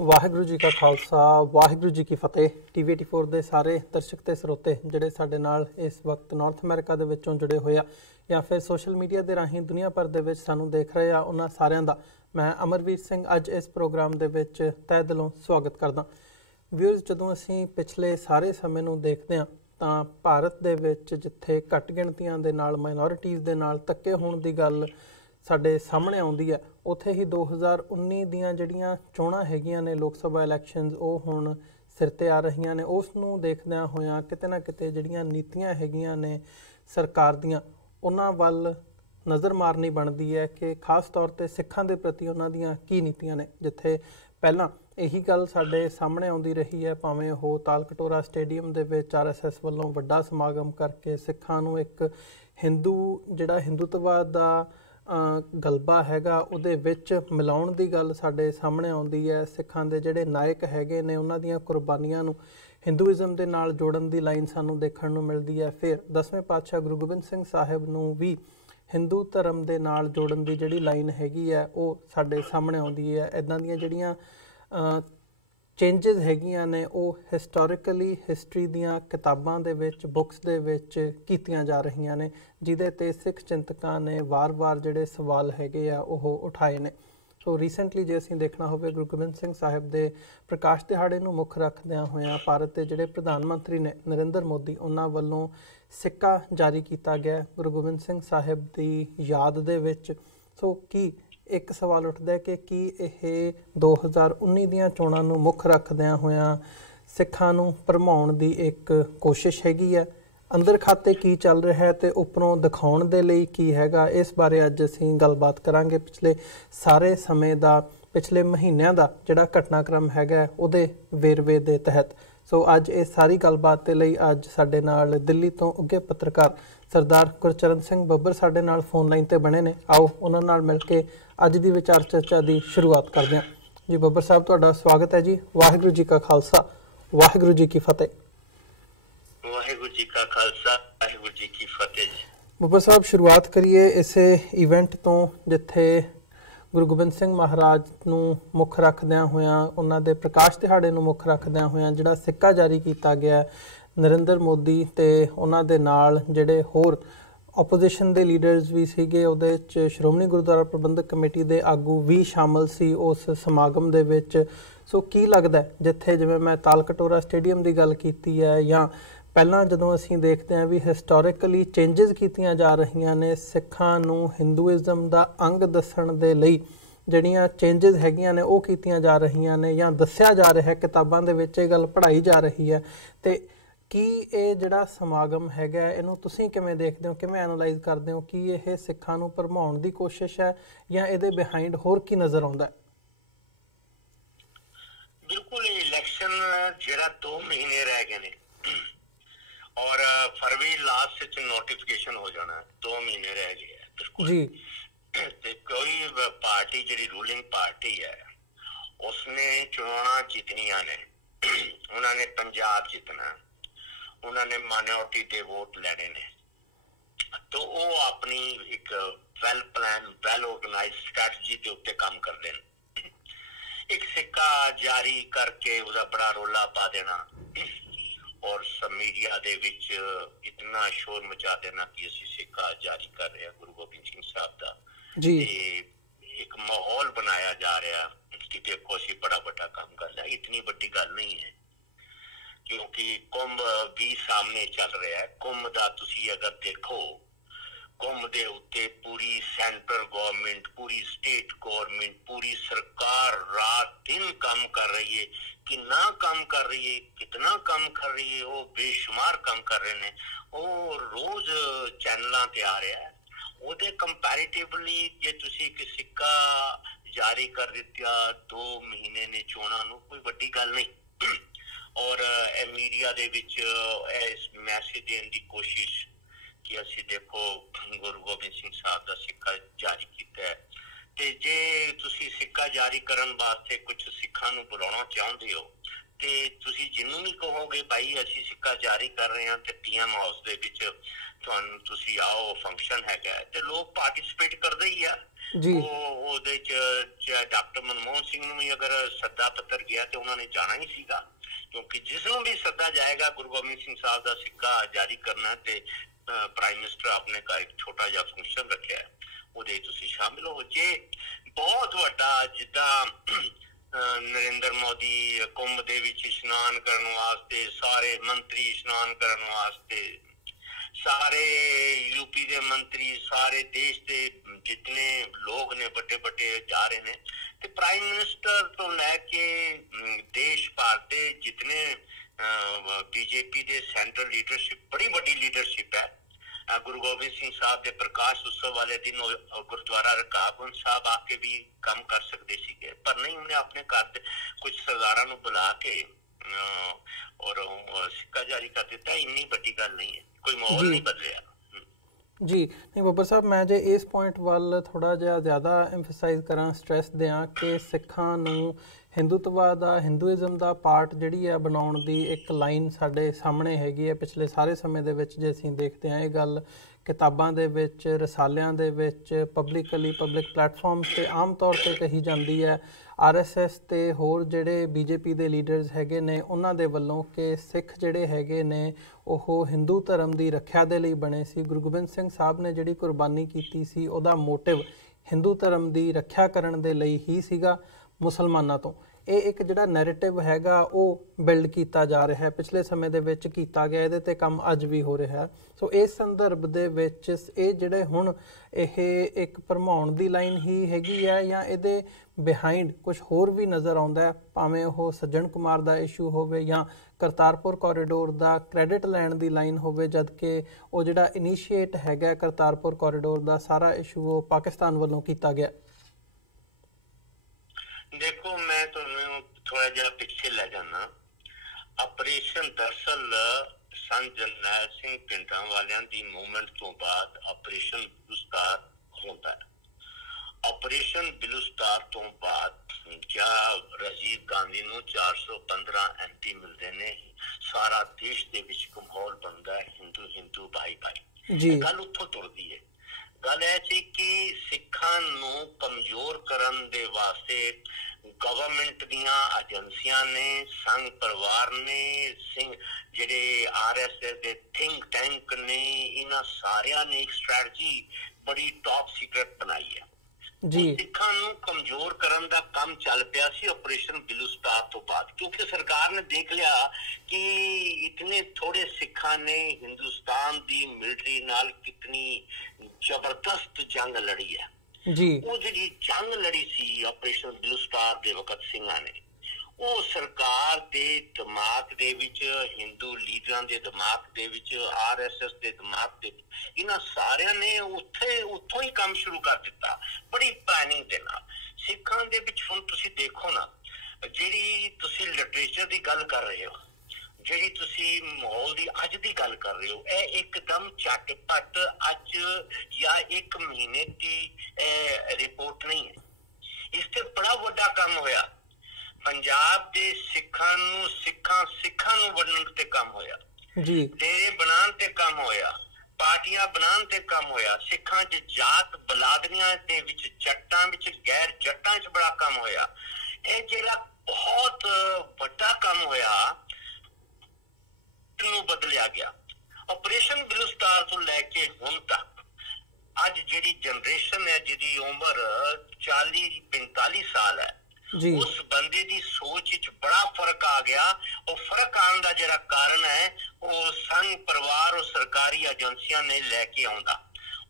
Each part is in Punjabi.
ਵਾਹਿਗੁਰੂ ਜੀ ਕਾ ਖਾਲਸਾ ਵਾਹਿਗੁਰੂ ਜੀ ਕੀ ਫਤਿਹ। ਟੀਵੀ 84 ਦੇ ਸਾਰੇ ਦਰਸ਼ਕ ਤੇ ਸਰੋਤੇ ਜਿਹੜੇ ਸਾਡੇ ਨਾਲ ਇਸ ਵਕਤ ਨਾਰਥ ਅਮਰੀਕਾ ਦੇ ਵਿੱਚੋਂ ਜੁੜੇ ਹੋਏ ਆ ਜਾਂ ਫਿਰ ਸੋਸ਼ਲ ਮੀਡੀਆ ਦੇ ਰਾਹੀਂ ਦੁਨੀਆ ਭਰ ਦੇ ਵਿੱਚ ਸਾਨੂੰ ਦੇਖ ਰਹੇ ਆ, ਉਹਨਾਂ ਸਾਰਿਆਂ ਦਾ ਮੈਂ ਅਮਰਵੀਰ ਸਿੰਘ ਅੱਜ ਇਸ ਪ੍ਰੋਗਰਾਮ ਦੇ ਵਿੱਚ ਤਹਿ ਦਿਲੋਂ ਸਵਾਗਤ ਕਰਦਾ। ਵਿਊਜ਼, ਜਦੋਂ ਅਸੀਂ ਪਿਛਲੇ ਸਾਰੇ ਸਮੇਂ ਨੂੰ ਦੇਖਦੇ ਹਾਂ ਤਾਂ ਭਾਰਤ ਦੇ ਵਿੱਚ ਜਿੱਥੇ ਘੱਟ ਗਿਣਤੀਆਂ ਦੇ ਨਾਲ ਮਾਈਨੋਰਿਟੀਜ਼ ਦੇ ਨਾਲ ਧੱਕੇ ਹੋਣ ਦੀ ਗੱਲ ਸਾਡੇ ਸਾਹਮਣੇ ਆਉਂਦੀ ਹੈ, ਉੱਥੇ ਹੀ 2019 ਦੀਆਂ ਜਿਹੜੀਆਂ ਚੋਣਾਂ ਹੈਗੀਆਂ ਨੇ ਲੋਕ ਸਭਾ ਇਲੈਕਸ਼ਨਸ, ਉਹ ਹੁਣ ਸਿਰ 'ਤੇ ਆ ਰਹੀਆਂ ਨੇ। ਉਸ ਨੂੰ ਦੇਖਦਿਆਂ ਹੋਇਆਂ ਕਿਤੇ ਨਾ ਕਿਤੇ ਜਿਹੜੀਆਂ ਨੀਤੀਆਂ ਹੈਗੀਆਂ ਨੇ ਸਰਕਾਰ ਦੀਆਂ, ਉਹਨਾਂ ਵੱਲ ਨਜ਼ਰ ਮਾਰਨੀ ਬਣਦੀ ਹੈ ਕਿ ਖਾਸ ਤੌਰ 'ਤੇ ਸਿੱਖਾਂ ਦੇ ਪ੍ਰਤੀ ਉਹਨਾਂ ਦੀਆਂ ਕੀ ਨੀਤੀਆਂ ਨੇ। ਜਿੱਥੇ ਪਹਿਲਾਂ ਇਹੀ ਗੱਲ ਸਾਡੇ ਸਾਹਮਣੇ ਆਉਂਦੀ ਰਹੀ ਹੈ, ਭਾਵੇਂ ਉਹ ਤਾਲਕਟੋਰਾ ਸਟੇਡੀਅਮ ਦੇ ਵਿੱਚ RSS ਵੱਲੋਂ ਵੱਡਾ ਸਮਾਗਮ ਕਰਕੇ ਸਿੱਖਾਂ ਨੂੰ ਇੱਕ ਹਿੰਦੂਤਵਾਦ ਦਾ ਗਲਬਾ ਹੈਗਾ ਉਹਦੇ ਵਿੱਚ ਮਿਲਾਉਣ ਦੀ ਗੱਲ ਸਾਡੇ ਸਾਹਮਣੇ ਆਉਂਦੀ ਹੈ। ਸਿੱਖਾਂ ਦੇ ਜਿਹੜੇ ਨਾਇਕ ਹੈਗੇ ਨੇ ਉਹਨਾਂ ਦੀਆਂ ਕੁਰਬਾਨੀਆਂ ਨੂੰ ਹਿੰਦੂਇਜ਼ਮ ਦੇ ਨਾਲ ਜੋੜਨ ਦੀ ਲਾਈਨ ਸਾਨੂੰ ਦੇਖਣ ਨੂੰ ਮਿਲਦੀ ਹੈ। ਫਿਰ 10ਵੇਂ ਪਾਤਸ਼ਾਹ ਗੁਰੂ ਗੋਬਿੰਦ ਸਿੰਘ ਸਾਹਿਬ ਨੂੰ ਵੀ ਹਿੰਦੂ ਧਰਮ ਦੇ ਨਾਲ ਜੋੜਨ ਦੀ ਜਿਹੜੀ ਲਾਈਨ ਹੈਗੀ ਹੈ ਉਹ ਸਾਡੇ ਸਾਹਮਣੇ ਆਉਂਦੀ ਹੈ। ਇੱਦਾਂ ਦੀਆਂ ਜਿਹੜੀਆਂ ਚੇਂਜਸ ਹੈਗੀਆਂ ਨੇ ਉਹ ਹਿਸਟੋਰੀਕਲੀ ਹਿਸਟਰੀ ਦੀਆਂ ਕਿਤਾਬਾਂ ਦੇ ਵਿੱਚ, ਬੁੱਕਸ ਦੇ ਵਿੱਚ ਕੀਤੀਆਂ ਜਾ ਰਹੀਆਂ ਨੇ, ਜਿਹਦੇ 'ਤੇ ਸਿੱਖ ਚਿੰਤਕਾਂ ਨੇ ਵਾਰ-ਵਾਰ ਜਿਹੜੇ ਸਵਾਲ ਹੈਗੇ ਆ ਉਹ ਉਠਾਏ ਨੇ। ਸੋ ਰੀਸੈਂਟਲੀ ਜੇ ਅਸੀਂ ਦੇਖਣਾ ਹੋਵੇ, ਗੁਰੂ ਗੋਬਿੰਦ ਸਿੰਘ ਸਾਹਿਬ ਦੇ ਪ੍ਰਕਾਸ਼ ਦਿਹਾੜੇ ਨੂੰ ਮੁੱਖ ਰੱਖਦਿਆਂ ਹੋਇਆਂ ਭਾਰਤ ਦੇ ਜਿਹੜੇ ਪ੍ਰਧਾਨ ਮੰਤਰੀ ਨੇ ਨਰਿੰਦਰ ਮੋਦੀ, ਉਹਨਾਂ ਵੱਲੋਂ ਸਿੱਕਾ ਜਾਰੀ ਕੀਤਾ ਗਿਆ ਗੁਰੂ ਗੋਬਿੰਦ ਸਿੰਘ ਸਾਹਿਬ ਦੀ ਯਾਦ ਦੇ ਵਿੱਚ। ਸੋ ਕੀ ਇੱਕ ਸਵਾਲ ਉੱਠਦਾ ਹੈ ਕਿ ਕੀ ਇਹ 2019 ਦੀਆਂ ਚੋਣਾਂ ਨੂੰ ਮੁੱਖ ਰੱਖਦਿਆਂ ਹੋਇਆਂ ਸਿੱਖਾਂ ਨੂੰ ਭਰਮਾਉਣ ਦੀ ਇੱਕ ਕੋਸ਼ਿਸ਼ ਹੈਗੀ ਹੈ? ਅੰਦਰ ਖਾਤੇ ਕੀ ਚੱਲ ਰਿਹਾ ਹੈ ਤੇ ਉੱਪਰੋਂ ਦਿਖਾਉਣ ਦੇ ਲਈ ਕੀ ਹੈਗਾ, ਇਸ ਬਾਰੇ ਅੱਜ ਅਸੀਂ ਗੱਲਬਾਤ ਕਰਾਂਗੇ। ਪਿਛਲੇ ਸਾਰੇ ਸਮੇਂ ਦਾ, ਪਿਛਲੇ ਮਹੀਨਿਆਂ ਦਾ ਜਿਹੜਾ ਘਟਨਾਕ੍ਰਮ ਹੈਗਾ ਉਹਦੇ ਵੇਰਵੇ ਦੇ ਤਹਿਤ। ਸੋ ਅੱਜ ਇਹ ਸਾਰੀ ਗੱਲਬਾਤ ਦੇ ਲਈ ਅੱਜ ਸਾਡੇ ਨਾਲ ਦਿੱਲੀ ਤੋਂ ਉੱਘੇ ਪੱਤਰਕਾਰ ਸਰਦਾਰ ਗੁਰਚਰਨ ਸਿੰਘ ਬੱਬਰ ਸਾਡੇ ਨਾਲ ਫੋਨ ਲਾਈਨ 'ਤੇ ਬਣੇ ਨੇ। ਆਓ ਉਹਨਾਂ ਨਾਲ ਮਿਲ ਕੇ ਅੱਜ ਦੀ ਵਿਚਾਰ ਚਰਚਾ ਦੀ ਸ਼ੁਰੂਆਤ ਕਰਦੇ ਹਾਂ। ਜੀ ਬੱਬਰ ਸਾਹਿਬ, ਤੁਹਾਡਾ ਸਵਾਗਤ ਹੈ ਜੀ। ਵਾਹਿਗੁਰੂ ਜੀ ਕਾ ਖਾਲਸਾ ਵਾਹਿਗੁਰੂ ਜੀ ਕੀ ਫਤਿਹ। ਵਾਹਿਗੁਰੂ ਜੀ ਕਾ ਖਾਲਸਾ ਵਾਹਿਗੁਰੂ ਜੀ ਕੀ ਫਤਿਹ ਜੀ। ਬੱਬਰ ਸਾਹਿਬ, ਸ਼ੁਰੂਆਤ ਕਰੀਏ ਇਸੇ ਇਵੈਂਟ ਤੋਂ ਜਿੱਥੇ ਗੁਰੂ ਗੋਬਿੰਦ ਸਿੰਘ ਮਹਾਰਾਜ ਨੂੰ ਮੁੱਖ ਰੱਖਦਿਆਂ ਹੋਇਆਂ, ਉਹਨਾਂ ਦੇ ਪ੍ਰਕਾਸ਼ ਦਿਹਾੜੇ ਨੂੰ ਮੁੱਖ ਰੱਖਦਿਆਂ ਹੋਇਆਂ ਜਿਹੜਾ ਸਿੱਕਾ ਜਾਰੀ ਕੀਤਾ ਗਿਆ ਨਰਿੰਦਰ ਮੋਦੀ ਤੇ ਉਹਨਾਂ ਦੇ ਨਾਲ ਜਿਹੜੇ ਹੋਰ ਓਪੋਜੀਸ਼ਨ ਦੇ ਲੀਡਰਸ ਵੀ ਸੀਗੇ, ਉਹਦੇ 'ਚ ਸ਼੍ਰੋਮਣੀ ਗੁਰਦੁਆਰਾ ਪ੍ਰਬੰਧਕ ਕਮੇਟੀ ਦੇ ਆਗੂ ਵੀ ਸ਼ਾਮਲ ਸੀ ਉਸ ਸਮਾਗਮ ਦੇ ਵਿੱਚ। ਸੋ ਕੀ ਲੱਗਦਾ, ਜਿੱਥੇ ਜਿਵੇਂ ਮੈਂ ਤਾਲਕਟੋਰਾ ਸਟੇਡੀਅਮ ਦੀ ਗੱਲ ਕੀਤੀ ਹੈ ਜਾਂ ਪਹਿਲਾਂ ਜਦੋਂ ਅਸੀਂ ਦੇਖਦੇ ਹਾਂ ਵੀ ਹਿਸਟੋਰੀਕਲੀ ਚੇਂਜਸ ਕੀਤੀਆਂ ਜਾ ਰਹੀਆਂ ਨੇ, ਸਿੱਖਾਂ ਨੂੰ ਹਿੰਦੂਇਜ਼ਮ ਦਾ ਅੰਗ ਦੱਸਣ ਦੇ ਲਈ ਜਿਹੜੀਆਂ ਚੇਂਜਸ ਹੈਗੀਆਂ ਨੇ ਉਹ ਕੀਤੀਆਂ ਜਾ ਰਹੀਆਂ ਨੇ ਜਾਂ ਦੱਸਿਆ ਜਾ ਰਿਹਾ, ਕਿਤਾਬਾਂ ਦੇ ਵਿੱਚ ਇਹ ਗੱਲ ਪੜ੍ਹਾਈ ਜਾ ਰਹੀ ਹੈ, ਤੇ ਕੀ ਇਹ ਜਿਹੜਾ ਸਮਾਗਮ ਹੈਗਾ ਇਹਨੂੰ ਤੁਸੀਂ ਕਿਵੇਂ ਦੇਖਦੇ ਹੋ, ਕਿਵੇਂ ਐਨਾਲਾਈਜ਼ ਕਰਦੇ ਹੋ? ਕੀ ਇਹ ਸਿੱਖਾਂ ਨੂੰ ਭਰਮਾਉਣ ਦੀ ਕੋਸ਼ਿਸ਼ ਹੈ ਜਾਂ ਇਹਦੇ ਬਿਹਾਈਂਡ ਹੋਰ ਕੀ ਨਜ਼ਰ ਆਉਂਦਾ? ਬਿਲਕੁਲ, ਇਲੈਕਸ਼ਨ ਜਿਹੜਾ 2 ਮਹੀਨੇ ਰਹਿ ਗਏ ਨੇ ਔਰ ਫਰਵਰੀ ਲਾਸਟ ਵਿੱਚ ਨੋਟੀਫਿਕੇਸ਼ਨ ਹੋ ਜਾਣਾ, 2 ਮਹੀਨੇ ਰਹਿ ਗਏ ਹੈ। ਬਿਲਕੁਲ ਜੀ। ਤੇ ਕੋਈ ਪਾਰਟੀ ਜਿਹੜੀ ਰੂਲਿੰਗ ਪਾਰਟੀ ਹੈ ਉਸਨੇ ਚੋਣਾਂ ਜਿੱਤਣੀਆਂ ਨੇ, ਉਹਨਾਂ ਨੇ ਪੰਜਾਬ ਜਿੱਤਣਾ, ਉਹਨਾਂ ਨੇ ਮਾਈਨੋਰਿਟੀ ਦੇ ਵੋਟ ਲੈਣੇ ਨੇ, ਤਾਂ ਉਹ ਆਪਣੀ ਇੱਕ well plan, well organised strategy ਦੇ ਉੱਤੇ ਕੰਮ ਕਰਦੇ ਨੇ। ਇੱਕ ਸਿੱਕਾ ਜਾਰੀ ਕਰਕੇ ਉਹਦਾ ਬੜਾ ਰੌਲਾ ਪਾ ਦੇਣਾ ਔਰ ਮੀਡੀਆ ਦੇ ਵਿੱਚ ਇਤਨਾ ਸ਼ੋਰ ਮਚਾ ਦੇਣਾ ਕਿ ਅਸੀਂ ਸਿੱਕਾ ਜਾਰੀ ਕਰ ਰਹੇ ਹਾਂ ਗੁਰੂ ਗੋਬਿੰਦ ਸਿੰਘ ਸਾਹਿਬ ਦਾ, ਤੇ ਇੱਕ ਮਾਹੌਲ ਬਣਾਇਆ ਜਾ ਰਿਹਾ ਕਿ ਦੇਖੋ ਅਸੀਂ ਬੜਾ ਵੱਡਾ ਕੰਮ ਕਰ ਲਿਆ। ਇਤਨੀ ਵੱਡੀ ਗੱਲ ਨਹੀਂ ਹੈ, ਕਿਉਂਕਿ ਕੁੰਭ ਵੀ ਸਾਹਮਣੇ ਚੱਲ ਰਿਹਾ ਹੈ। ਕੁੰਭ ਦਾ ਤੁਸੀਂ ਅਗਰ ਦੇਖੋ, ਕੁੰਭ ਦੇ ਉੱਤੇ ਪੂਰੀ ਸੈਂਟਰਲ ਗਵਰਨਮੈਂਟ, ਪੂਰੀ ਸਟੇਟ ਗਵਰਨਮੈਂਟ, ਪੂਰੀ ਸਰਕਾਰ ਰਾਤ ਦਿਨ ਕੰਮ ਕਰ ਰਹੀ ਹੈ। ਕਿੰਨਾ ਕੰਮ ਕਰ ਰਹੀ ਹੈ, ਕਿਤਨਾ ਕੰਮ ਕਰ ਰਹੀ ਹੈ, ਉਹ ਬੇਸ਼ੁਮਾਰ ਕੰਮ ਕਰ ਰਹੇ ਨੇ। ਉਹ ਰੋਜ਼ ਚੈਨਲਾਂ ਤੇ ਆ ਰਿਹਾ ਹੈ। ਉਹਦੇ ਕੰਪੈਰੀਟਿਵਲੀ ਜੇ ਤੁਸੀਂ ਇੱਕ ਸਿੱਕਾ ਜਾਰੀ ਕਰ ਦਿੱਤਾ 2 ਮਹੀਨੇ ਨੇ ਚੋਣਾਂ ਨੂੰ, ਕੋਈ ਵੱਡੀ ਗੱਲ ਨਹੀਂ। ਔਰ ਇਹ ਮੀਡੀਆ ਦੇ ਵਿੱਚ ਇਸ ਮੈਸੇਜ ਦੇਣ ਦੀ ਕੋਸ਼ਿਸ਼ ਕਿ ਅਸੀਂ ਦੇਖੋ ਗੁਰੂ ਗੋਬਿੰਦ ਸਿੰਘ ਸਾਹਿਬ ਦਾ ਸਿੱਕਾ ਜਾਰੀ ਕੀਤਾ ਹੈ। ਤੇ ਜੇ ਤੁਸੀਂ ਸਿੱਕਾ ਜਾਰੀ ਕਰਨ ਵਾਸਤੇ ਕੁਝ ਸਿੱਖਾਂ ਨੂੰ ਬੁਲਾਉਣਾ ਚਾਹੁੰਦੇ ਹੋ ਤੇ ਤੁਸੀਂ ਜਿਹਨੂੰ ਵੀ ਕਹੋਗੇ ਭਾਈ ਅਸੀਂ ਸਿੱਕਾ ਜਾਰੀ ਕਰ ਰਹੇ ਹਾਂ ਤੇ PM ਹਾਊਸ ਦੇ ਵਿੱਚ ਤੁਸੀਂ ਆਓ, ਫੰਕਸ਼ਨ ਹੈਗਾ, ਤੇ ਲੋਕ ਪਾਰਟਿਸਿਪੇਟ ਕਰਦੇ ਹੀ ਆ। ਉਹਦੇ ਚ ਡਾਕਟਰ ਮਨਮੋਹਨ ਸਿੰਘ ਨੂੰ ਵੀ ਅਗਰ ਸੱਦਾ ਪੱਤਰ ਗਿਆ ਤੇ ਉਹਨਾਂ ਨੇ ਜਾਣਾ ਹੀ ਸੀਗਾ, ਕਿਉਂਕਿ ਜਿਸ ਨੂੰ ਵੀ ਸੱਦਾ ਜਾਏਗਾ ਗੁਰੂ ਗੋਬਿੰਦ ਸਿੰਘ ਸਾਹਿਬ ਦਾ ਸਿੱਕਾ ਜਾਰੀ ਕਰਨਾ ਤੇ ਪ੍ਰਾਈਮ ਮਿਨਿਸਟਰ ਆਪਣੇ ਘਰ ਇੱਕ ਛੋਟਾ ਜਿਹਾ ਫੰਕਸ਼ਨ ਰੱਖਿਆ, ਉਹਦੇ ਤੁਸੀਂ ਸ਼ਾਮਿਲ ਹੋ। ਜੇ ਬਹੁਤ ਵੱਡਾ ਜਿੱਦਾਂ ਨਰਿੰਦਰ ਮੋਦੀ ਕੁੰਭ ਦੇ ਵਿੱਚ ਇਸ਼ਨਾਨ ਕਰਨ ਵਾਸਤੇ, ਸਾਰੇ ਮੰਤਰੀ ਇਸ਼ਨਾਨ ਕਰਨ ਵਾਸਤੇ, ਸਾਰੇ यूपी ਦੇ ਮੰਤਰੀ, ਸਾਰੇ ਦੇਸ਼ ਦੇ ਜਿਤਨੇ ਲੋਕ ਨੇ ਵੱਡੇ ਵੱਡੇ ਜਾ ਰਹੇ ਨੇ, ਤੇ ਪ੍ਰਾਈਮ ਮਿਨਿਸਟਰ ਤੋਂ ਲੈ ਕੇ ਦੇਸ਼ ਭਰ ਦੇ ਜਿਤਨੇ बीजेपी ਦੇ ਸੈਂਟਰਲ ਲੀਡਰਸ਼ਿਪ, ਬੜੀ ਵੱਡੀ ਲੀਡਰਸ਼ਿਪ ਹੈ। ਗੁਰੂ ਗੋਬਿੰਦ ਸਿੰਘ ਸਾਹਿਬ ਦੇ ਪ੍ਰਕਾਸ਼ ਉਤਸਵ ਵਾਲੇ ਦਿਨ ਗੁਰਦੁਆਰਾ ਰਕਾਬਗੰਜ ਸਾਹਿਬ ਆ ਕੇ ਵੀ ਕੰਮ ਕਰ ਸਕਦੇ ਸੀਗੇ, ਪਰ ਨਹੀਂ, ਉਹਨੇ ਆਪਣੇ ਘਰ ਦੇ ਕੁਝ ਸਰਦਾਰਾਂ ਨੂੰ ਬੁਲਾ ਕੇ ਔਰ ਸਿੱਕਾ ਜਾਰੀ ਕਰ ਦਿੱਤਾ। ਇੰਨੀ ਵੱਡੀ ਗੱਲ ਨਹੀਂ ਹੈ, ਕੋਈ ਮਾਹੌਲ ਨਹੀਂ ਬਦਲਿਆ। ਜੀ ਨਹੀਂ ਬੱਬਰ ਸਾਹਿਬ, ਮੈਂ ਜੇ ਇਸ ਪੁਆਇੰਟ ਵੱਲ ਥੋੜ੍ਹਾ ਜਿਹਾ ਜ਼ਿਆਦਾ ਐਮਫਸਾਈਜ਼ ਕਰਾਂ, ਸਟ੍ਰੈਸ ਦਿਆਂ ਕਿ ਸਿੱਖਾਂ ਨੂੰ ਹਿੰਦੂਤਵਾ ਦਾ, ਹਿੰਦੂਇਜ਼ਮ ਦਾ ਪਾਰਟ ਜਿਹੜੀ ਹੈ ਬਣਾਉਣ ਦੀ ਇੱਕ ਲਾਈਨ ਸਾਡੇ ਸਾਹਮਣੇ ਹੈਗੀ ਹੈ ਪਿਛਲੇ ਸਾਰੇ ਸਮੇਂ ਦੇ ਵਿੱਚ। ਜੇ ਅਸੀਂ ਦੇਖਦੇ ਹਾਂ ਇਹ ਗੱਲ ਕਿਤਾਬਾਂ ਦੇ ਵਿੱਚ, ਰਸਾਲਿਆਂ ਦੇ ਵਿੱਚ, ਪਬਲਿਕ ਪਲੇਟਫਾਰਮਸ 'ਤੇ ਆਮ ਤੌਰ 'ਤੇ ਕਹੀ ਜਾਂਦੀ ਹੈ। RSS ਤੇ ਹੋਰ ਜਿਹੜੇ BJP ਦੇ ਲੀਡਰਸ ਹੈਗੇ ਨੇ ਉਹਨਾਂ ਦੇ ਵੱਲੋਂ ਕਿ ਸਿੱਖ ਜਿਹੜੇ ਹੈਗੇ ਨੇ ਉਹ ਹਿੰਦੂ ਧਰਮ ਦੀ ਰੱਖਿਆ ਦੇ ਲਈ ਬਣੇ ਸੀ। ਗੁਰੂ ਗੋਬਿੰਦ ਸਿੰਘ ਸਾਹਿਬ ਨੇ ਜਿਹੜੀ ਕੁਰਬਾਨੀ ਕੀਤੀ ਸੀ ਉਹਦਾ ਮੋਟਿਵ ਹਿੰਦੂ ਧਰਮ ਦੀ ਰੱਖਿਆ ਕਰਨ ਦੇ ਲਈ ਹੀ ਸੀਗਾ ਮੁਸਲਮਾਨਾਂ ਤੋਂ। ਇਹ ਇੱਕ ਜਿਹੜਾ ਨੈਰੇਟਿਵ ਹੈਗਾ ਉਹ ਬਿਲਡ ਕੀਤਾ ਜਾ ਰਿਹਾ ਹੈ, ਪਿਛਲੇ ਸਮੇਂ ਦੇ ਵਿੱਚ ਕੀਤਾ ਗਿਆ, ਇਹਦੇ 'ਤੇ ਕੰਮ ਅੱਜ ਵੀ ਹੋ ਰਿਹਾ। ਸੋ ਇਸ ਸੰਦਰਭ ਦੇ ਵਿੱਚ ਇਹ ਜਿਹੜੇ ਹੁਣ ਇਹ ਇੱਕ ਭਰਮਾਉਣ ਦੀ ਲਾਈਨ ਹੀ ਹੈਗੀ ਹੈ ਜਾਂ ਇਹਦੇ ਬਿਹਾਈਂਡ ਕੁਝ ਹੋਰ ਵੀ ਨਜ਼ਰ ਆਉਂਦਾ ਹੈ, ਭਾਵੇਂ ਉਹ ਸੱਜਣ ਕੁਮਾਰ ਦਾ ਇਸ਼ੂ ਹੋਵੇ ਜਾਂ ਕਰਤਾਰਪੁਰ ਕੋਰੀਡੋਰ ਦਾ ਕ੍ਰੈਡਿਟ ਲੈਣ ਦੀ ਲਾਈਨ ਹੋਵੇ, ਜਦ ਕਿ ਉਹ ਜਿਹੜਾ ਇਨੀਸ਼ੀਏਟ ਹੈਗਾ ਕਰਤਾਰਪੁਰ ਕੋਰੀਡੋਰ ਦਾ ਸਾਰਾ ਇਸ਼ੂ ਉਹ ਪਾਕਿਸਤਾਨ ਵੱਲੋਂ ਕੀਤਾ ਗਿਆ। ਦੇਖੋ, ਮੈਂ ਤੁਹਾਨੂੰ ਥੋੜਾ ਜਿਹਾ ਪਿੱਛੇ ਲੈ ਜਾਣਾ। ਆਪਰੇਸ਼ਨ ਦਰਅਸਲ ਸੰਤ ਜਰਨੈਲ ਸਿੰਘ ਪਿੰਡਾਂ ਵਾਲਿਆਂ ਦੀ ਮੂਵਮੈਂਟ ਤੋਂ ਬਾਅਦ ਆਪਰੇਸ਼ਨ ਬਲੂਸਟਾਰ ਹੁੰਦਾ ਹੈ। ਆਪਰੇਸ਼ਨ ਬਲੂਸਟਾਰ ਤੋਂ ਬਾਅਦ ਜਾਂ ਰਾਜੀਵ ਗਾਂਧੀ ਨੂੰ 415 MP ਮਿਲਦੇ ਨੇ, ਸਾਰਾ ਦੇਸ਼ ਦੇ ਵਿੱਚ ਮਾਹੌਲ ਬਣਦਾ ਹੈ ਹਿੰਦੂ ਭਾਈ ਗੱਲ ਉੱਥੋਂ ਤੁਰਦੀ ਹੈ। ਗੱਲ ਇਹ ਸੀ ਕਿ ਸਿੱਖਾਂ ਨੂੰ ਕਮਜ਼ੋਰ ਕਰਨ ਦੇ ਵਾਸਤੇ ਗਵਰਨਮੈਂਟ ਦੀਆਂ ਏਜੰਸੀਆਂ ਨੇ, ਸੰਘ ਪਰਿਵਾਰ ਨੇ, ਜਿਹੜੇ RSS ਦੇ ਥਿੰਕ ਟੈਂਕ ਨੇ, ਇਹਨਾਂ ਸਾਰਿਆਂ ਨੇ ਇੱਕ ਸਟ੍ਰੈਟਜੀ ਬੜੀ ਟੌਪ ਸੀਕ੍ਰੇਟ ਬਣਾਈ ਹੈ। ਸਿੱਖਾਂ ਨੂੰ ਕਮਜ਼ੋਰ ਕਰਨ ਦਾ ਕੰਮ ਚੱਲ ਪਿਆ ਸੀ ਆਪਰੇਸ਼ਨ ਬਲੂਸਟਾਰ ਤੋਂ ਬਾਅਦ, ਕਿਉਂਕਿ ਸਰਕਾਰ ਨੇ ਦੇਖ ਲਿਆ ਕਿ ਇਤਨੇ ਥੋੜੇ ਸਿੱਖਾਂ ਨੇ ਹਿੰਦੁਸਤਾਨ ਦੀ ਮਿਲਟਰੀ ਨਾਲ ਕਿਤਨੀ ਜ਼ਬਰਦਸਤ ਜੰਗ ਲੜੀ ਹੈ। ਉਹ ਜਿਹੜੀ ਜੰਗ ਲੜੀ ਸੀ ਆਪਰੇਸ਼ਨ ਬਲੂਸਟਾਰ ਦੇ ਵਕਤ ਸਿੰਘਾਂ ਨੇ, ਉਹ ਸਰਕਾਰ ਦੇ ਦਿਮਾਗ ਦੇ ਵਿੱਚ, ਹਿੰਦੂ ਲੀਡਰਾਂ ਦੇ ਦਿਮਾਗ ਦੇ ਵਿੱਚ, RSS ਦੇ ਦਿਮਾਗ ਦੇ ਵਿੱਚ, ਇਹਨਾਂ ਸਾਰਿਆਂ ਨੇ ਉੱਥੋਂ ਹੀ ਕੰਮ ਸ਼ੁਰੂ ਕਰ ਦਿੱਤਾ ਬੜੀ ਪਲੈਨਿੰਗ ਦੇ ਨਾਲ। ਸਿੱਖਾਂ ਦੇ ਵਿੱਚ ਹੁਣ ਤੁਸੀਂ ਦੇਖੋ ਨਾ, ਜਿਹੜੀ ਤੁਸੀਂ ਲਿਟਰੇਚਰ ਦੀ ਗੱਲ ਕਰ ਰਹੇ ਹੋ, ਜਿਹੜੀ ਤੁਸੀਂ ਮਾਹੌਲ ਦੀ ਅੱਜ ਦੀ ਗੱਲ ਕਰ ਰਹੇ ਹੋ, ਇਹ ਇੱਕਦਮ ਝਟਪਟ ਅੱਜ ਜਾਂ ਇੱਕ ਮਹੀਨੇ ਦੀ ਰਿਪੋਰਟ ਨਹੀਂ ਹੈ। ਇਸ ਤੇ ਬੜਾ ਵੱਡਾ ਕੰਮ ਹੋਇਆ। ਪੰਜਾਬ ਦੇ ਸਿੱਖਾਂ ਨੂੰ ਵੰਡਣ ਤੇ ਕੰਮ ਹੋਇਆ, ਡੇਰੇ ਬਣਾਉਣ ਤੇ ਕੰਮ ਹੋਇਆ, ਪਾਰਟੀਆਂ ਬਣਾਉਣ ਤੇ ਕੰਮ ਹੋਇਆ। ਸਿੱਖਾਂ 'ਚ ਜਾਤ ਬਲਾਦਰੀਆਂ ਦੇ ਵਿੱਚ, ਜੱਟਾਂ ਵਿੱਚ, ਗੈਰ ਜੱਟਾਂ 'ਚ ਬੜਾ ਕੰਮ ਹੋਇਆ। ਇਹ ਜਿਹੜਾ ਬਹੁਤ ਵੱਡਾ ਕੰਮ ਹੋਇਆ ਨੂੰ ਬਦਲਿਆ ਗਿਆ। ਆਪਰੇਸ਼ਨ ਬਲੂਸਟਾਰ ਤੋਂ ਲੈ ਕੇ ਹੁਣ ਤੱਕ ਅੱਜ ਜਿਹੜੀ ਜਨਰੇਸ਼ਨ ਹੈ ਜਿਹਦੀ ਉਮਰ 40-45 ਸਾਲ ਹੈ, ਉਸ ਬੰਦੇ ਦੀ ਸੋਚ ਵਿੱਚ ਬੜਾ ਫਰਕ ਆ ਗਿਆ। ਉਹ ਫਰਕ ਆਉਣ ਦਾ ਜਿਹੜਾ ਕਾਰਨ ਹੈ ਉਹ ਸੰਘ ਪਰਿਵਾਰ, ਉਹ ਸਰਕਾਰੀ ਏਜੰਸੀਆਂ ਨੇ ਲੈ ਕੇ ਆਉਂਦਾ।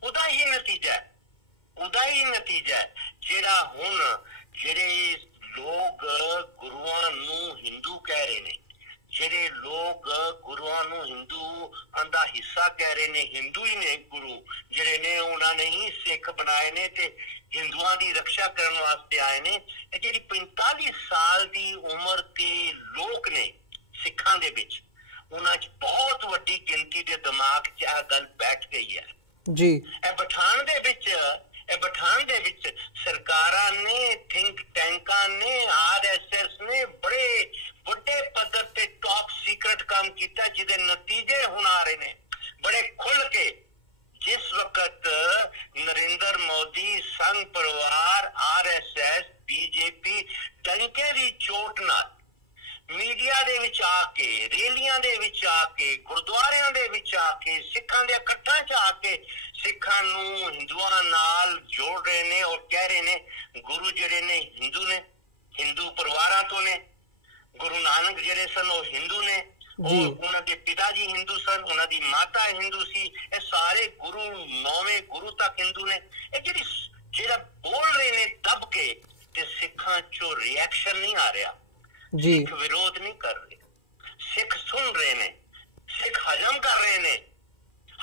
ਉਹਦਾ ਹੀ ਨਤੀਜਾ ਹੈ ਜਿਹੜਾ ਹੁਣ ਜਿਹੜੇ ਲੋਕ ਗੁਰੂਆਂ ਨੂੰ ਹਿੰਦੂ ਕਹਿ ਰਹੇ ਨੇ, ਜਿਹੜੇ ਲੋਕ ਗੁਰੂਆਂ ਨੂੰ ਹਿੰਦੂਆਂ ਦਾ ਹਿੱਸਾ ਕਹਿ ਰਹੇ ਨੇ, ਹਿੰਦੂ ਹੀ ਨੇ ਗੁਰੂ ਜਿਹੜੇ ਨੇ, ਉਹਨਾਂ ਨੇ ਹੀ ਸਿੱਖ ਬਣਾਏ ਨੇ ਤੇ ਹਿੰਦੂਆਂ ਦੀ ਰੱਖਿਆ ਕਰਨ ਵਾਸਤੇ ਆਏ ਨੇ। ਇਹ ਜਿਹੜੀ 45 ਸਾਲ ਦੀ ਉਮਰ ਦੇ ਲੋਕ ਨੇ ਸਿੱਖਾਂ ਦੇ ਵਿੱਚ, ਉਹਨਾਂ 'ਚ ਬਹੁਤ ਵੱਡੀ ਗਿਣਤੀ ਦੇ ਦਿਮਾਗ 'ਚ ਇਹ ਗੱਲ ਬੈਠ ਗਈ ਹੈ। ਇਹ ਪਠਾਨ ਦੇ ਵਿੱਚ ਸਰਕਾਰਾਂ ਨੇ, ਥਿੰਕ ਟੈਂਕਾਂ ਨੇ, RSS ਨੇ ਬੜੇ ਵੱਡੇ ਪੱਧਰ ਤੇ ਟੌਪ ਸੀਕ੍ਰੇਟ ਕੰਮ ਕੀਤਾ, ਜਿਹਦੇ ਨਤੀਜੇ ਹੁਣ ਆ ਰਹੇ ਨੇ ਬੜੇ ਖੁੱਲ ਕੇ। ਜਿਸ ਵਕਤ ਨਰਿੰਦਰ ਮੋਦੀ ਸੰਘ ਪਰਿਵਾਰ, RSS, BJP ਡੰਕੇ ਦੀ ਚੋਟ ਨਾਲ ਮੀਡੀਆ ਦੇ ਵਿੱਚ ਆ ਕੇ, ਰੈਲੀਆਂ ਦੇ ਵਿੱਚ ਆ ਕੇ, ਗੁਰਦੁਆਰਿਆਂ ਦੇ ਵਿੱਚ ਆ ਕੇ, ਸਿੱਖਾਂ ਦੇ ਇਕੱਠਾਂ 'ਚ ਆ ਕੇ ਸਿੱਖਾਂ ਨੂੰ ਹਿੰਦੂਆਂ ਨਾਲ ਜੋੜ ਰਹੇ ਨੇ ਔਰ ਕਹਿ ਰਹੇ ਨੇ ਗੁਰੂ ਜਿਹੜੇ ਨੇ ਹਿੰਦੂ ਨੇ, ਹਿੰਦੂ ਪਰਿਵਾਰਾਂ ਤੋਂ ਨੇ। ਗੁਰੂ ਨਾਨਕ ਜਿਹੜੇ ਸਨ ਉਹ ਹਿੰਦੂ ਨੇ, ਉਹਨਾਂ ਦੇ ਪਿਤਾ ਜੀ ਹਿੰਦੂ ਸਨ, ਉਹਨਾਂ ਦੀ ਮਾਤਾ ਹਿੰਦੂ ਸੀ। ਇਹ ਸਾਰੇ ਗੁਰੂ, 9ਵੇਂ ਗੁਰੂ ਤੱਕ ਹਿੰਦੂ ਨੇ। ਇਹ ਜਿਹੜਾ ਬੋਲ ਰਹੇ ਨੇ ਦੱਬ ਕੇ, ਤੇ ਸਿੱਖਾਂ 'ਚੋਂ ਰਿਐਕਸ਼ਨ ਨਹੀਂ ਆ ਰਿਹਾ। ਸਿੱਖ ਵਿਰੋਧ ਨਹੀਂ ਕਰ ਰਹੇ, ਸਿੱਖ ਸੁਣ ਰਹੇ ਨੇ, ਸਿੱਖ ਹਜਮ ਕਰ ਰਹੇ ਨੇ।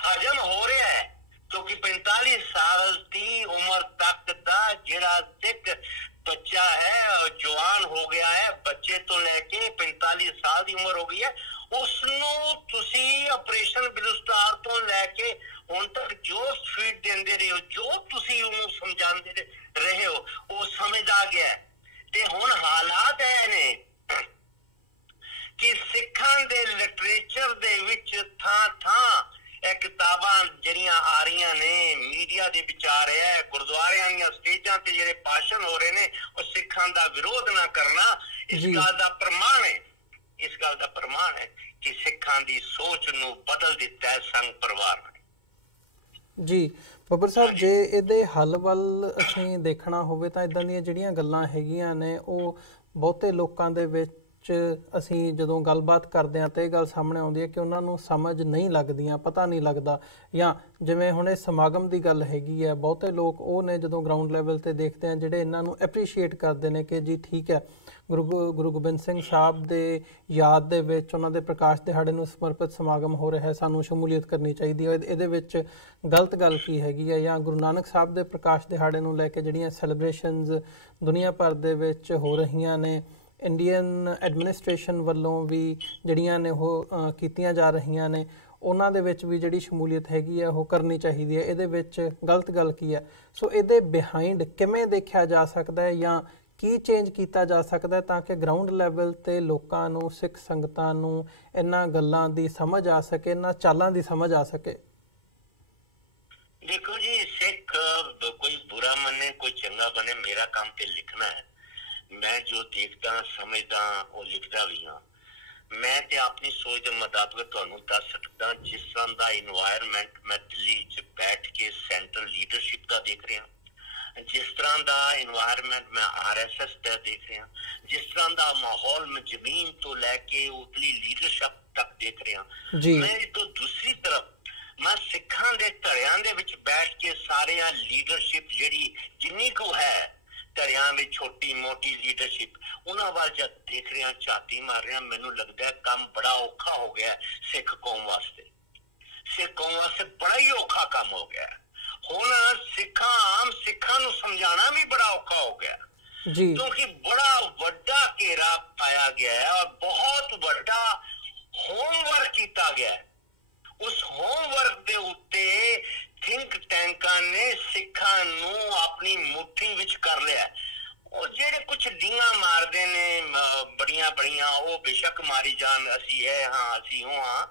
ਹਜਮ ਹੋ ਰਿਹਾ ਹੈ ਕਿਉਂਕਿ 45 ਸਾਲ ਦੀ ਉਮਰ ਤੱਕ ਦਾ ਜਿਹੜਾ ਸਿੱਖ ਬੱਚਾ ਹੈ, ਜਵਾਨ ਹੋ ਗਿਆ ਹੈ, ਬੱਚੇ ਤੋਂ ਲੈ ਕੇ 45 ਸਾਲ ਦੀ ਉਮਰ ਹੋ ਗਈ ਹੈ, ਉਸਨੂੰ ਤੁਸੀਂ ਆਪਰੇਸ਼ਨ ਬਲੂਸਟਾਰ ਤੋਂ ਲੈ ਕੇ ਹੁਣ ਤੱਕ ਜੋ ਫੀਡ ਦਿੰਦੇ ਰਹੇ ਹੋ, ਜੋ ਤੁਸੀਂ ਉਹਨੂੰ ਸਮਝਾਉਂਦੇ ਰਹੇ ਹੋ, ਉਹ ਸਮਝਦਾ ਗਿਆ। ਤੇ ਹੁਣ ਹਾਲਾਤ ਇਹ ਨੇ ਕਿ ਸਿੱਖਾਂ ਦੇ ਲਿਟਰੇਚਰ ਦੇ ਵਿੱਚ ਥਾਂ ਥਾਂ ਇਹ ਕਿਤਾਬਾਂ ਜਿਹੜੀਆਂ ਆ ਰਹੀਆਂ ਨੇ, ਮੀਡੀਆ ਦੇ ਵਿੱਚ ਆ ਰਿਹਾ ਹੈ, ਗੁਰਦੁਆਰਿਆਂ ਦੀਆਂ ਸਟੇਜਾਂ ਤੇ ਜਿਹੜੇ ਭਾਸ਼ਣ ਹੋ ਰਹੇ ਨੇ, ਉਹ ਸਿੱਖਾਂ ਦਾ ਵਿਰੋਧ ਨਾ ਕਰਨਾ ਇਸ ਗੱਲ ਦਾ ਪ੍ਰਮਾਣ ਹੈ। ਇਸ ਗੱਲ ਦਾ ਪ੍ਰਮਾਣ ਹੈ ਕਿ ਸਿੱਖਾਂ ਦੀ ਸੋਚ ਨੂੰ ਬਦਲ ਦਿੱਤਾ ਹੈ ਸੰਘ ਪਰਿਵਾਰ ਨੇ। ਜੀ ਬੱਬਰ ਸਾਹਿਬ, ਜੇ ਇਹਦੇ ਹੱਲ ਵੱਲ ਅਸੀਂ ਦੇਖਣਾ ਹੋਵੇ ਤਾਂ ਇਦਾਂ ਦੀਆਂ ਜਿਹੜੀਆਂ ਗੱਲਾਂ ਹੈਗੀਆਂ ਨੇ, ਉਹ ਬਹੁਤੇ ਲੋਕਾਂ ਦੇ ਵਿੱਚ ਅਸੀਂ ਜਦੋਂ ਗੱਲਬਾਤ ਕਰਦੇ ਹਾਂ ਤਾਂ ਇਹ ਗੱਲ ਸਾਹਮਣੇ ਆਉਂਦੀ ਹੈ ਕਿ ਉਹਨਾਂ ਨੂੰ ਸਮਝ ਨਹੀਂ ਲੱਗਦੀਆਂ, ਪਤਾ ਨਹੀਂ ਲੱਗਦਾ। ਜਾਂ ਜਿਵੇਂ ਹੁਣ ਇਹ ਸਮਾਗਮ ਦੀ ਗੱਲ ਹੈਗੀ ਹੈ, ਬਹੁਤੇ ਲੋਕ ਉਹ ਨੇ ਜਦੋਂ ਗਰਾਊਂਡ ਲੈਵਲ 'ਤੇ ਦੇਖਦੇ ਆ ਜਿਹੜੇ ਇਹਨਾਂ ਨੂੰ ਐਪਰੀਸ਼ੀਏਟ ਕਰਦੇ ਨੇ ਕਿ ਜੀ ਠੀਕ ਹੈ, ਗੁਰੂ ਗੋਬਿੰਦ ਸਿੰਘ ਸਾਹਿਬ ਦੇ ਯਾਦ ਦੇ ਵਿੱਚ ਉਹਨਾਂ ਦੇ ਪ੍ਰਕਾਸ਼ ਦਿਹਾੜੇ ਨੂੰ ਸਮਰਪਿਤ ਸਮਾਗਮ ਹੋ ਰਿਹਾ ਹੈ, ਸਾਨੂੰ ਸ਼ਮੂਲੀਅਤ ਕਰਨੀ ਚਾਹੀਦੀ ਹੈ, ਇਹਦੇ ਵਿੱਚ ਗਲਤ ਗੱਲ ਕੀ ਹੈਗੀ ਹੈ। ਜਾਂ ਗੁਰੂ ਨਾਨਕ ਸਾਹਿਬ ਦੇ ਪ੍ਰਕਾਸ਼ ਦਿਹਾੜੇ ਨੂੰ ਲੈ ਕੇ ਜਿਹੜੀਆਂ ਸੈਲੀਬ੍ਰੇਸ਼ਨਸ ਦੁਨੀਆ ਭਰ ਦੇ ਵਿੱਚ ਹੋ ਰਹੀਆਂ ਨੇ, ਇੰਡੀਅਨ ਐਡਮਿਨਿਸਟ੍ਰੇਸ਼ਨ ਵੱਲੋਂ ਵੀ ਜਿਹੜੀਆਂ ਨੇ ਉਹ ਕੀਤੀਆਂ ਜਾ ਰਹੀਆਂ ਨੇ, ਉਹਨਾਂ ਦੇ ਵਿੱਚ ਵੀ ਜਿਹੜੀ ਸ਼ਮੂਲੀਅਤ ਹੈਗੀ ਹੈ ਉਹ ਕਰਨੀ ਚਾਹੀਦੀ ਹੈ। ਇਹਦੇ ਵਿੱਚ ਗਲਤ ਗੱਲ ਕੀ ਹੈ? ਸੋ ਇਹਦੇ ਬਿਹਾਈਂਡ ਕਿਵੇਂ ਦੇਖਿਆ ਜਾ ਸਕਦਾ ਹੈ ਜਾਂ ਕੀ ਚੇਂਜ ਕੀਤਾ ਜਾ ਸਕਦਾ ਤਾਂ ਕਿ ਗਰਾਊਂਡ ਲੈਵਲ 'ਤੇ ਲੋਕਾਂ ਨੂੰ, ਸਿੱਖ ਸੰਗਤਾਂ ਨੂੰ ਇਹਨਾਂ ਗੱਲਾਂ ਦੀ ਸਮਝ ਆ ਸਕੇ, ਇਹਨਾਂ ਚਾਲਾਂ ਦੀ ਸਮਝ ਆ ਸਕੇ? ਦੇਖੋ ਜੀ, ਸਿੱਖ ਕੋਈ ਬੁਰਾ ਮੰਨੇ ਕੋਈ ਚੰਗਾ ਬਣੇ, ਮੇਰਾ ਕੰਮ ਤੇ ਲਿਖਣਾ ਹੈ। ਮੈਂ ਜੋ ਦੇਖਦਾ ਸਮਝਦਾ ਉਹ ਲਿਖਦਾ ਵੀ ਹਾਂ। ਮੈਂ ਤੇ ਆਪਣੀ ਸੋਚ ਦੇ ਮੁਤਾਬਕ ਤੁਹਾਨੂੰ ਦੱਸ ਸਕਦਾ ਜਿਸ ਤਰ੍ਹਾਂ ਦਾ ਇਨਵਾਇਰਨਮੈਂਟ ਮੈਂ ਦਿੱਲੀ 'ਚ ਬੈਠ ਕੇ ਸੈਂਟਰਲ ਲੀਡਰਸ਼ਿਪ ਦਾ ਦੇਖ ਰਿਹਾ, ਜਿਸ ਤਰ੍ਹਾਂ ਦਾ ਇਨਵਾਇਰਨਮੈਂਟ ਮੈਂ RSS ਦਾ ਦੇਖ ਰਿਹਾ, ਜਿਸ ਤਰ੍ਹਾਂ ਦਾ ਮਾਹੌਲ ਮੈਂ ਜ਼ਮੀਨ ਤੋਂ ਲੈ ਕੇ ਉਤਲੀ ਲੀਡਰਸ਼ਿਪ ਤੱਕ ਦੇਖ ਰਿਹਾ। ਮੈਂ ਤੋਂ ਦੂਸਰੀ ਤਰਫ ਮੈਂ ਸਿੱਖਾਂ ਦੇ ਧੜਿਆਂ ਦੇ ਵਿੱਚ ਬੈਠ ਕੇ ਸਾਰਿਆਂ ਲੀਡਰਸ਼ਿਪ ਜਿਹੜੀ ਜਿੰਨੀ ਕੁ ਹੈ ਧੜਿਆਂ ਵਿੱਚ, ਛੋਟੀ ਮੋਟੀ ਲੀਡਰਸ਼ਿਪ, ਉਹਨਾਂ ਵੱਲ ਜਦ ਦੇਖ ਰਿਹਾ, ਝਾਤੀ ਮਾਰ ਰਿਹਾ, ਮੈਨੂੰ ਲੱਗਦਾ ਕੰਮ ਬੜਾ ਔਖਾ ਹੋ ਗਿਆ ਸਿੱਖ ਕੌਮ ਵਾਸਤੇ। ਸਿੱਖ ਕੌਮ ਵਾਸਤੇ ਬੜਾ ਹੀ ਔਖਾ ਕੰਮ ਹੋ ਗਿਆ। ਹੁਣ ਆਮ ਸਿੱਖਾਂ ਨੂੰ ਸਮਝਾਉਣਾ ਵੀ ਬੜਾ ਔਖਾ ਹੋ ਗਿਆ ਕਿਉਂਕਿ ਬੜਾ ਵੱਡਾ ਘੇਰਾ ਪਾਇਆ ਗਿਆ ਹੈ ਔਰ ਬਹੁਤ ਵੱਡਾ ਹੋਮਵਰਕ ਕੀਤਾ ਗਿਆ। ਉਸ ਹੋਮਵਰਕ ਦੇ ਉੱਤੇ ਥਿੰਕ ਟੈਂਕਾਂ ਨੇ ਸਿੱਖਾਂ ਨੂੰ ਆਪਣੀ ਮੁੱਠੀ ਵਿੱਚ ਕਰ ਲਿਆ। ਉਹ ਜਿਹੜੇ ਕੁਝ ਡੀਆਂ ਮਾਰਦੇ ਨੇ ਬੜੀਆਂ ਬੜੀਆਂ, ਉਹ ਬੇਸ਼ੱਕ ਮਾਰੀ ਜਾਣ, ਅਸੀਂ ਇਹ ਹਾਂ ਅਸੀਂ ਉਹ ਹਾਂ।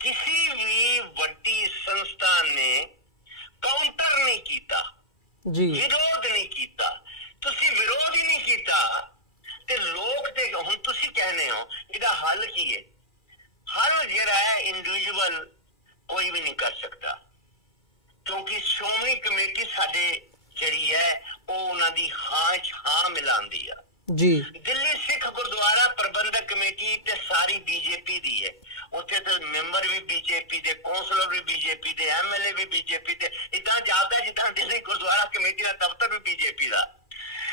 ਕਿਸੇ ਵੀ ਵੱਡੀ ਸੰਸਥਾ ਨੇ ਕਾਊਂਟਰ ਨਹੀਂ ਕੀਤਾ, ਵਿਰੋਧ ਨਹੀਂ ਕੀਤਾ। ਤੁਸੀਂ ਵਿਰੋਧ ਹੀ ਨਹੀਂ ਕੀਤਾ ਤੇ ਲੋਕ ਤੇ ਹੁਣ ਤੁਸੀਂ ਕਹਿੰਦੇ ਹੋ ਇਹਦਾ ਹੱਲ ਕੀ ਹੈ? ਹੱਲ ਜਿਹੜਾ ਹੈ ਇੰਡੀਵਿਜੂਅਲ ਕੋਈ ਵੀ ਨਹੀਂ ਕਰ ਸਕਦਾ ਕਿਉਂਕਿ ਸ਼੍ਰੋਮਣੀ ਕਮੇਟੀ ਸਾਡੇ ਜਿਹੜੀ ਹੈ ਉਹ ਉਹਨਾਂ ਦੀ ਹਾਂ ਮਿਲਾਉਂਦੀ ਆ। ਦਿੱਲੀ ਸਿੱਖ ਗੁਰਦੁਆਰਾ ਪ੍ਰਬੰਧਕ ਕਮੇਟੀ ਤੇ ਸਾਰੀ BJP ਦੀ ਹੈ। ਉੱਥੇ ਤੇ ਮੈਂਬਰ ਵੀ BJP ਦੇ, ਕੌਂਸਲਰ ਵੀ BJP ਦੇ, MLA ਵੀ BJP ਦੇ। ਇਦਾਂ ਜਾਪਦਾ ਜਿੱਦਾਂ ਦਿੱਲੀ ਗੁਰਦੁਆਰਾ ਕਮੇਟੀ ਦਾ ਦਫ਼ਤਰ ਵੀ BJP ਦਾ।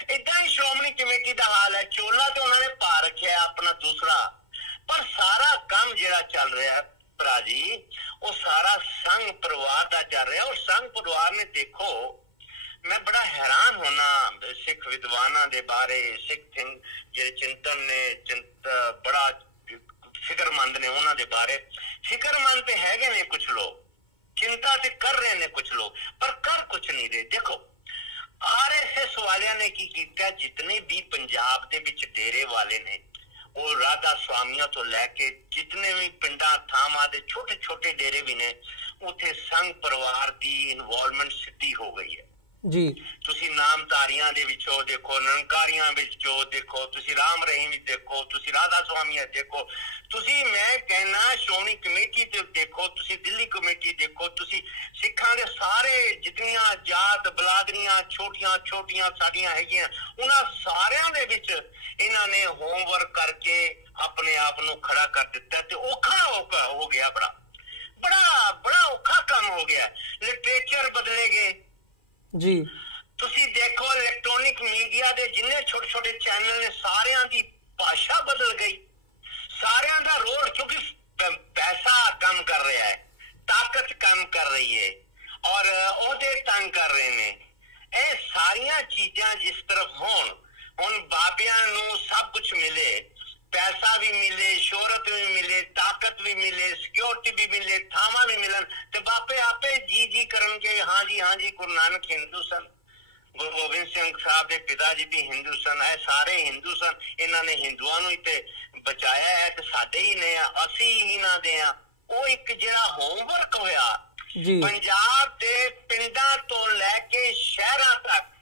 ਇਦਾਂ ਹੀ ਸ਼੍ਰੋਮਣੀ ਕਮੇਟੀ ਦਾ ਹਾਲ ਹੈ। ਚੋਲਾ ਤੇ ਉਹਨਾਂ ਨੇ ਪਾ ਰੱਖਿਆ ਆਪਣਾ ਦੂਸਰਾ, ਪਰ ਸਾਰਾ ਕੰਮ ਜਿਹੜਾ ਚੱਲ ਰਿਹਾ ਭਰਾ ਜੀ ਉਹ ਸਾਰਾ ਸੰਘ ਪਰਿਵਾਰ ਦਾ ਚੱਲ ਰਿਹਾ। ਔਰ ਸੰਘ ਪਰਿਵਾਰ ਨੇ ਦੇਖੋ, ਮੈਂ ਬੜਾ ਹੈਰਾਨ ਹੋਣਾ ਸਿੱਖ ਵਿਦਵਾਨਾਂ ਦੇ ਬਾਰੇ, ਸਿੱਖ ਜਿਹੜੇ ਚਿੰਤਨ ਨੇ, ਬੜਾ ਫਿਕਰਮੰਦ ਨੇ ਉਹਨਾਂ ਦੇ ਬਾਰੇ। ਫਿਕਰਮੰਦ ਤੇ ਹੈਗੇ ਨੇ ਕੁਝ ਲੋਕ, ਚਿੰਤਾ ਤੇ ਕਰ ਰਹੇ ਨੇ ਕੁਝ ਲੋਕ, ਪਰ ਕਰ ਕੁਝ ਨਹੀਂ ਰਹੇ। ਦੇਖੋ RSS ਵਾਲਿਆਂ ਨੇ ਕੀ ਕੀਤਾ, ਜਿਤਨੇ ਵੀ ਪੰਜਾਬ ਦੇ ਵਿੱਚ ਡੇਰੇ ਵਾਲੇ ਨੇ, ਉਹ ਰਾਧਾ ਸਵਾਮੀਆਂ ਤੋਂ ਲੈ ਕੇ ਜਿਤਨੇ ਵੀ ਪਿੰਡਾਂ ਥਾਵਾਂ ਦੇ ਛੋਟੇ ਛੋਟੇ ਡੇਰੇ ਵੀ ਨੇ, ਉੱਥੇ ਸੰਘ ਪਰਿਵਾਰ ਦੀ ਇਨਵੋਲਵਮੈਂਟ ਸਿੱਧੀ ਹੋ ਗਈ ਹੈ। ਤੁਸੀਂ ਨਾਮਧਾਰੀਆਂ ਦੇ ਵਿੱਚੋਂ ਦੇਖੋ, ਨਿਰੰਕਾਰੀਆਂ ਵਿੱਚੋਂ ਦੇਖੋ, ਤੁਸੀਂ ਰਾਮ ਰਹੀਮ ਵਿੱਚ ਦੇਖੋ, ਤੁਸੀਂ ਰਾਧਾ ਸਵਾਮੀ ਦੇਖੋ, ਤੁਸੀਂ ਮੈਂ ਕਹਿਣਾ ਸ਼੍ਰੋਮਣੀ ਕਮੇਟੀ ਤੇ ਦੇਖੋ, ਤੁਸੀਂ ਦਿੱਲੀ ਕਮੇਟੀ ਦੇਖੋ, ਤੁਸੀਂ ਸਿੱਖਾਂ ਦੇ ਸਾਰੇ ਜਿਤਨੀਆਂ ਜਾਤ ਬਲਾਦਰੀਆਂ ਛੋਟੀਆਂ ਛੋਟੀਆਂ ਸਾਡੀਆਂ ਹੈਗੀਆਂ, ਉਹਨਾਂ ਸਾਰਿਆਂ ਦੇ ਵਿੱਚ ਇਹਨਾਂ ਨੇ ਹੋਮਵਰਕ ਕਰਕੇ ਆਪਣੇ ਆਪ ਨੂੰ ਖੜਾ ਕਰ ਦਿੱਤਾ ਤੇ ਔਖਾ ਹੋ ਗਿਆ, ਬੜਾ ਔਖਾ ਕੰਮ ਹੋ ਗਿਆ। ਲਿਟਰੇਚਰ ਬਦਲੇ ਗਏ ਜੀ। ਤੁਸੀਂ ਦੇਖੋ ਇਲੈਕਟ੍ਰੋਨਿਕ ਮੀਡੀਆ ਦੇ ਜਿੰਨੇ ਛੋਟੇ ਛੋਟੇ ਚੈਨਲ ਨੇ ਸਾਰਿਆਂ ਦੀ ਭਾਸ਼ਾ ਬਦਲ ਗਈ, ਸਾਰਿਆਂ ਦਾ ਰੋਲ, ਕਿਉਂਕਿ ਪੈਸਾ ਕੰਮ ਕਰ ਰਿਹਾ ਹੈ, ਤਾਕਤ ਕੰਮ ਕਰ ਰਹੀ ਹੈ ਔਰ ਉਹਦੇ ਤੰਗ ਕਰ ਰਹੇ ਨੇ। ਇਹ ਸਾਰੀਆਂ ਚੀਜ਼ਾਂ ਜਿਸ ਤਰਫ ਹੋਣ, ਹੁਣ ਬਾਬਿਆਂ ਨੂੰ ਸਭ ਕੁਝ ਮਿਲੇ, ਪੈਸਾ ਵੀ ਮਿਲੇ, ਸ਼ੋਹਰਤ ਵੀ ਮਿਲੇ, ਤਾਕਤ ਵੀ ਮਿਲੇ, ਸਿਕਿਉਰਿਟੀ ਵੀ ਮਿਲੇ, ਥਾਵਾਂ ਵੀ ਮਿਲਣ ਤੇ ਬਾਬੇ ਆਪੇ ਜੀ ਕਰਨਗੇ ਹਾਂ ਜੀ ਗੁਰੂ ਨਾਨਕ ਹਿੰਦੂ ਸਨ, ਗੁਰੂ ਗੋਬਿੰਦ ਸਿੰਘ ਸਾਹਿਬ ਦੇ ਪਿਤਾ ਜੀ ਵੀ ਹਿੰਦੂ ਸਨ, ਇਹ ਸਾਰੇ ਹਿੰਦੂ ਸਨ, ਇਹਨਾਂ ਨੇ ਹਿੰਦੂਆਂ ਨੂੰ ਹੀ ਤੇ ਬਚਾਇਆ ਹੈ ਤੇ ਸਾਡੇ ਹੀ ਨੇ, ਅਸੀਂ ਇਹਨਾਂ ਦੇ ਆ। ਉਹ ਇੱਕ ਜਿਹੜਾ ਹੋਮਵਰਕ ਹੋਇਆ ਪੰਜਾਬ ਦੇ ਪਿੰਡਾਂ ਤੋਂ ਲੈ ਕੇ ਸ਼ਹਿਰਾਂ ਤੱਕ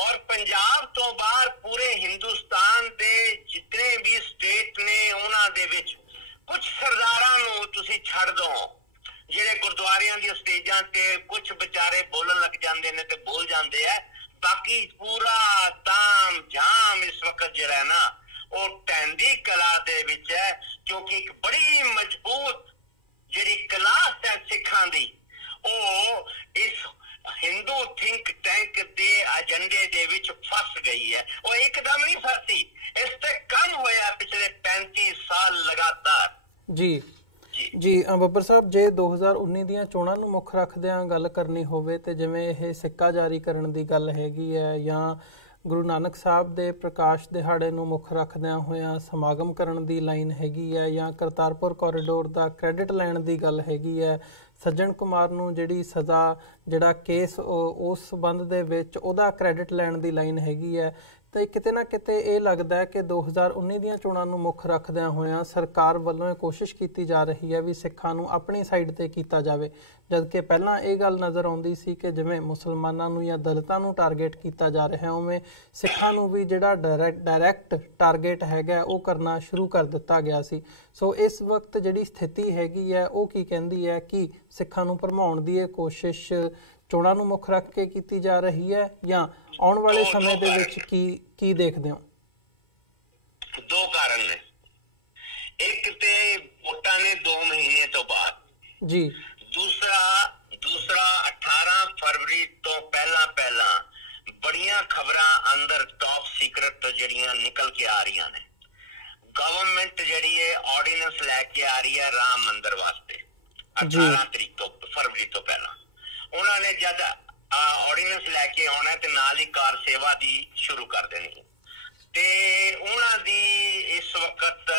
ਔਰ ਪੰਜਾਬ ਤੋਂ ਬਾਹਰ ਪੂਰੇ ਹਿੰਦੁਸਤਾਨ ਦੇ ਜਿਤਨੇ ਵੀ ਸਟੇਟ ਨੇ ਉਹਨਾਂ ਦੇ ਵਿੱਚ ਕੁਝ ਸਰਦਾਰਾਂ ਨੂੰ ਤੁਸੀਂ ਛੱਡ ਦੋ, ਜਿਹੜੇ ਗੁਰਦੁਆਰਿਆਂ ਦੀਆਂ ਸਟੇਜਾਂ ਤੇ ਕੁਝ ਵਿਚਾਰੇ ਬੋਲਣ ਲੱਗ ਜਾਂਦੇ ਨੇ ਤੇ ਬੋਲ ਜਾਂਦੇ ਆ, ਬਾਕੀ ਪੂਰਾ ਤਾਮ ਝਾਮ ਇਸ ਵਕਤ ਜਿਹੜਾ ਨਾ ਉਹ ਢਹਿੰਦੀ ਕਲਾ ਦੇ ਵਿੱਚ ਹੈ, ਕਿਉਂਕਿ ਇੱਕ ਬੜੀ ਮਜ਼ਬੂਤ ਜਿਹੜੀ ਕਲਾਸ ਹੈ ਸਿੱਖਾਂ ਦੀ, ਉਹ ਇਸ ਹਿੰਦੂ ਥਿੰਕ ਟੈਂਕ ਦੇ ਏਜੰਡੇ ਦੇ ਵਿੱਚ ਫਸ ਗਈ ਹੈ। ਉਹ ਇੱਕਦਮ ਨਹੀਂ ਫਸੀ, ਇਸ ਤੇ ਕੰਮ ਹੋਇਆ ਪਿਛਲੇ 35 ਸਾਲ ਲਗਾਤਾਰ। ਜੀ ਬੱਬਰ ਸਾਹਿਬ, ਜੇ 2019 ਦੀਆਂ ਚੋਣਾਂ ਨੂੰ ਮੁੱਖ ਰੱਖਦਿਆਂ ਗੱਲ ਕਰਨੀ ਹੋਵੇ ਤੇ ਜਿਵੇਂ ਇਹ ਸਿੱਕਾ ਜਾਰੀ ਕਰਨ ਦੀ ਗੱਲ ਹੈਗੀ ਹੈ ਜਾਂ ਗੁਰੂ ਨਾਨਕ ਸਾਹਿਬ ਦੇ ਪ੍ਰਕਾਸ਼ ਦਿਹਾੜੇ ਨੂੰ ਮੁੱਖ ਰੱਖਦਿਆਂ ਹੋਇਆਂ ਸਮਾਗਮ ਕਰਨ ਦੀ ਲਾਈਨ ਹੈਗੀ ਹੈ ਜਾਂ ਕਰਤਾਰਪੁਰ ਕੋਰੀਡੋਰ ਦਾ ਕ੍ਰੈਡਿਟ ਲੈਣ ਦੀ ਗੱਲ ਹੈਗੀ ਹੈ, ਸੱਜਣ ਕੁਮਾਰ ਨੂੰ ਜਿਹੜੀ ਸਜ਼ਾ ਜਿਹੜਾ ਕੇਸ ਉਸ ਸੰਬੰਧ ਦੇ ਵਿੱਚ ਉਹਦਾ ਕ੍ਰੈਡਿਟ ਲੈਣ ਦੀ ਲਾਈਨ ਹੈਗੀ ਹੈ, ਤੇ ਕਿਤੇ ਨਾ ਕਿਤੇ ਇਹ ਲੱਗਦਾ ਹੈ ਕਿ 2019 ਦੀਆਂ ਚੋਣਾਂ ਨੂੰ ਮੁੱਖ ਰੱਖਦਿਆਂ ਹੋਇਆਂ ਸਰਕਾਰ ਵੱਲੋਂ ਇਹ ਕੋਸ਼ਿਸ਼ ਕੀਤੀ ਜਾ ਰਹੀ ਹੈ ਵੀ ਸਿੱਖਾਂ ਨੂੰ ਆਪਣੀ ਸਾਈਡ ਤੇ ਕੀਤਾ ਜਾਵੇ, ਜਦਕਿ ਪਹਿਲਾਂ ਇਹ ਗੱਲ ਨਜ਼ਰ ਆਉਂਦੀ ਸੀ ਕਿ ਜਿਵੇਂ ਮੁਸਲਮਾਨਾਂ ਨੂੰ ਜਾਂ ਦਲਿਤਾਂ ਨੂੰ ਟਾਰਗੇਟ ਕੀਤਾ ਜਾ ਰਿਹਾ, ਉਵੇਂ ਸਿੱਖਾਂ ਨੂੰ ਵੀ ਜਿਹੜਾ ਡਾਇਰੈਕਟ ਟਾਰਗੇਟ ਹੈਗਾ ਉਹ ਕਰਨਾ ਸ਼ੁਰੂ ਕਰ ਦਿੱਤਾ ਗਿਆ ਸੀ। ਸੋ ਇਸ ਵਕਤ ਜਿਹੜੀ ਸਥਿਤੀ ਹੈਗੀ ਹੈ ਉਹ ਕੀ ਕਹਿੰਦੀ ਹੈ ਕਿ ਸਿੱਖਾਂ ਨੂੰ ਭਰਮਾਉਣ ਦੀ ਇਹ ਕੋਸ਼ਿਸ਼ ਚੋਣਾਂ ਨੂੰ ਮੁੱਖ ਰੱਖ ਕੇ ਕੀਤੀ ਜਾ ਰਹੀ ਹੈ ਜਾਂ ਆਉਣ ਵਾਲੇ ਸਮੇਂ ਦੇ ਵਿੱਚ ਕੀ ਦੇਖਦੇ ਹੋ? ਦੋ ਕਾਰਨ ਨੇ, ਇੱਕ ਤੇ ਵੋਟਾਂ ਨੇ 2 ਮਹੀਨੇ ਤੋਂ ਬਾਅਦ ਜੀ, ਦੂਸਰਾ 18 ਫਰਵਰੀ ਤੋਂ ਪਹਿਲਾਂ ਬੜੀਆਂ ਖਬਰਾਂ ਅੰਦਰ ਟੌਪ ਸੀਕ੍ਰੇਟ ਤੋਂ ਜਿਹੜੀਆਂ ਨਿਕਲ ਕੇ ਆ ਰਹੀਆਂ ਨੇ। ਗਵਰਨਮੈਂਟ ਜਿਹੜੀ ਹੈ ਆਰਡੀਨੈਂਸ ਲੈ ਕੇ ਆ ਰਹੀ ਹੈ ਰਾਮ ਮੰਦਿਰ ਵਾਸਤੇ 18 ਤਰੀਕ ਤੋਂ ਫਰਵਰੀ ਤੋਂ ਪਹਿਲਾਂ। ਉਹਨਾਂ ਨੇ ਜਦ ਆਰਡੀਨੈਂਸ ਲੈ ਕੇ ਆਉਣਾ ਤੇ ਨਾਲ ਹੀ ਕਾਰ ਸੇਵਾ ਦੀ ਸ਼ੁਰੂ ਕਰ ਦੇਣੀ ਤੇ ਉਹਨਾਂ ਦੀ ਇਸ ਵਕਤ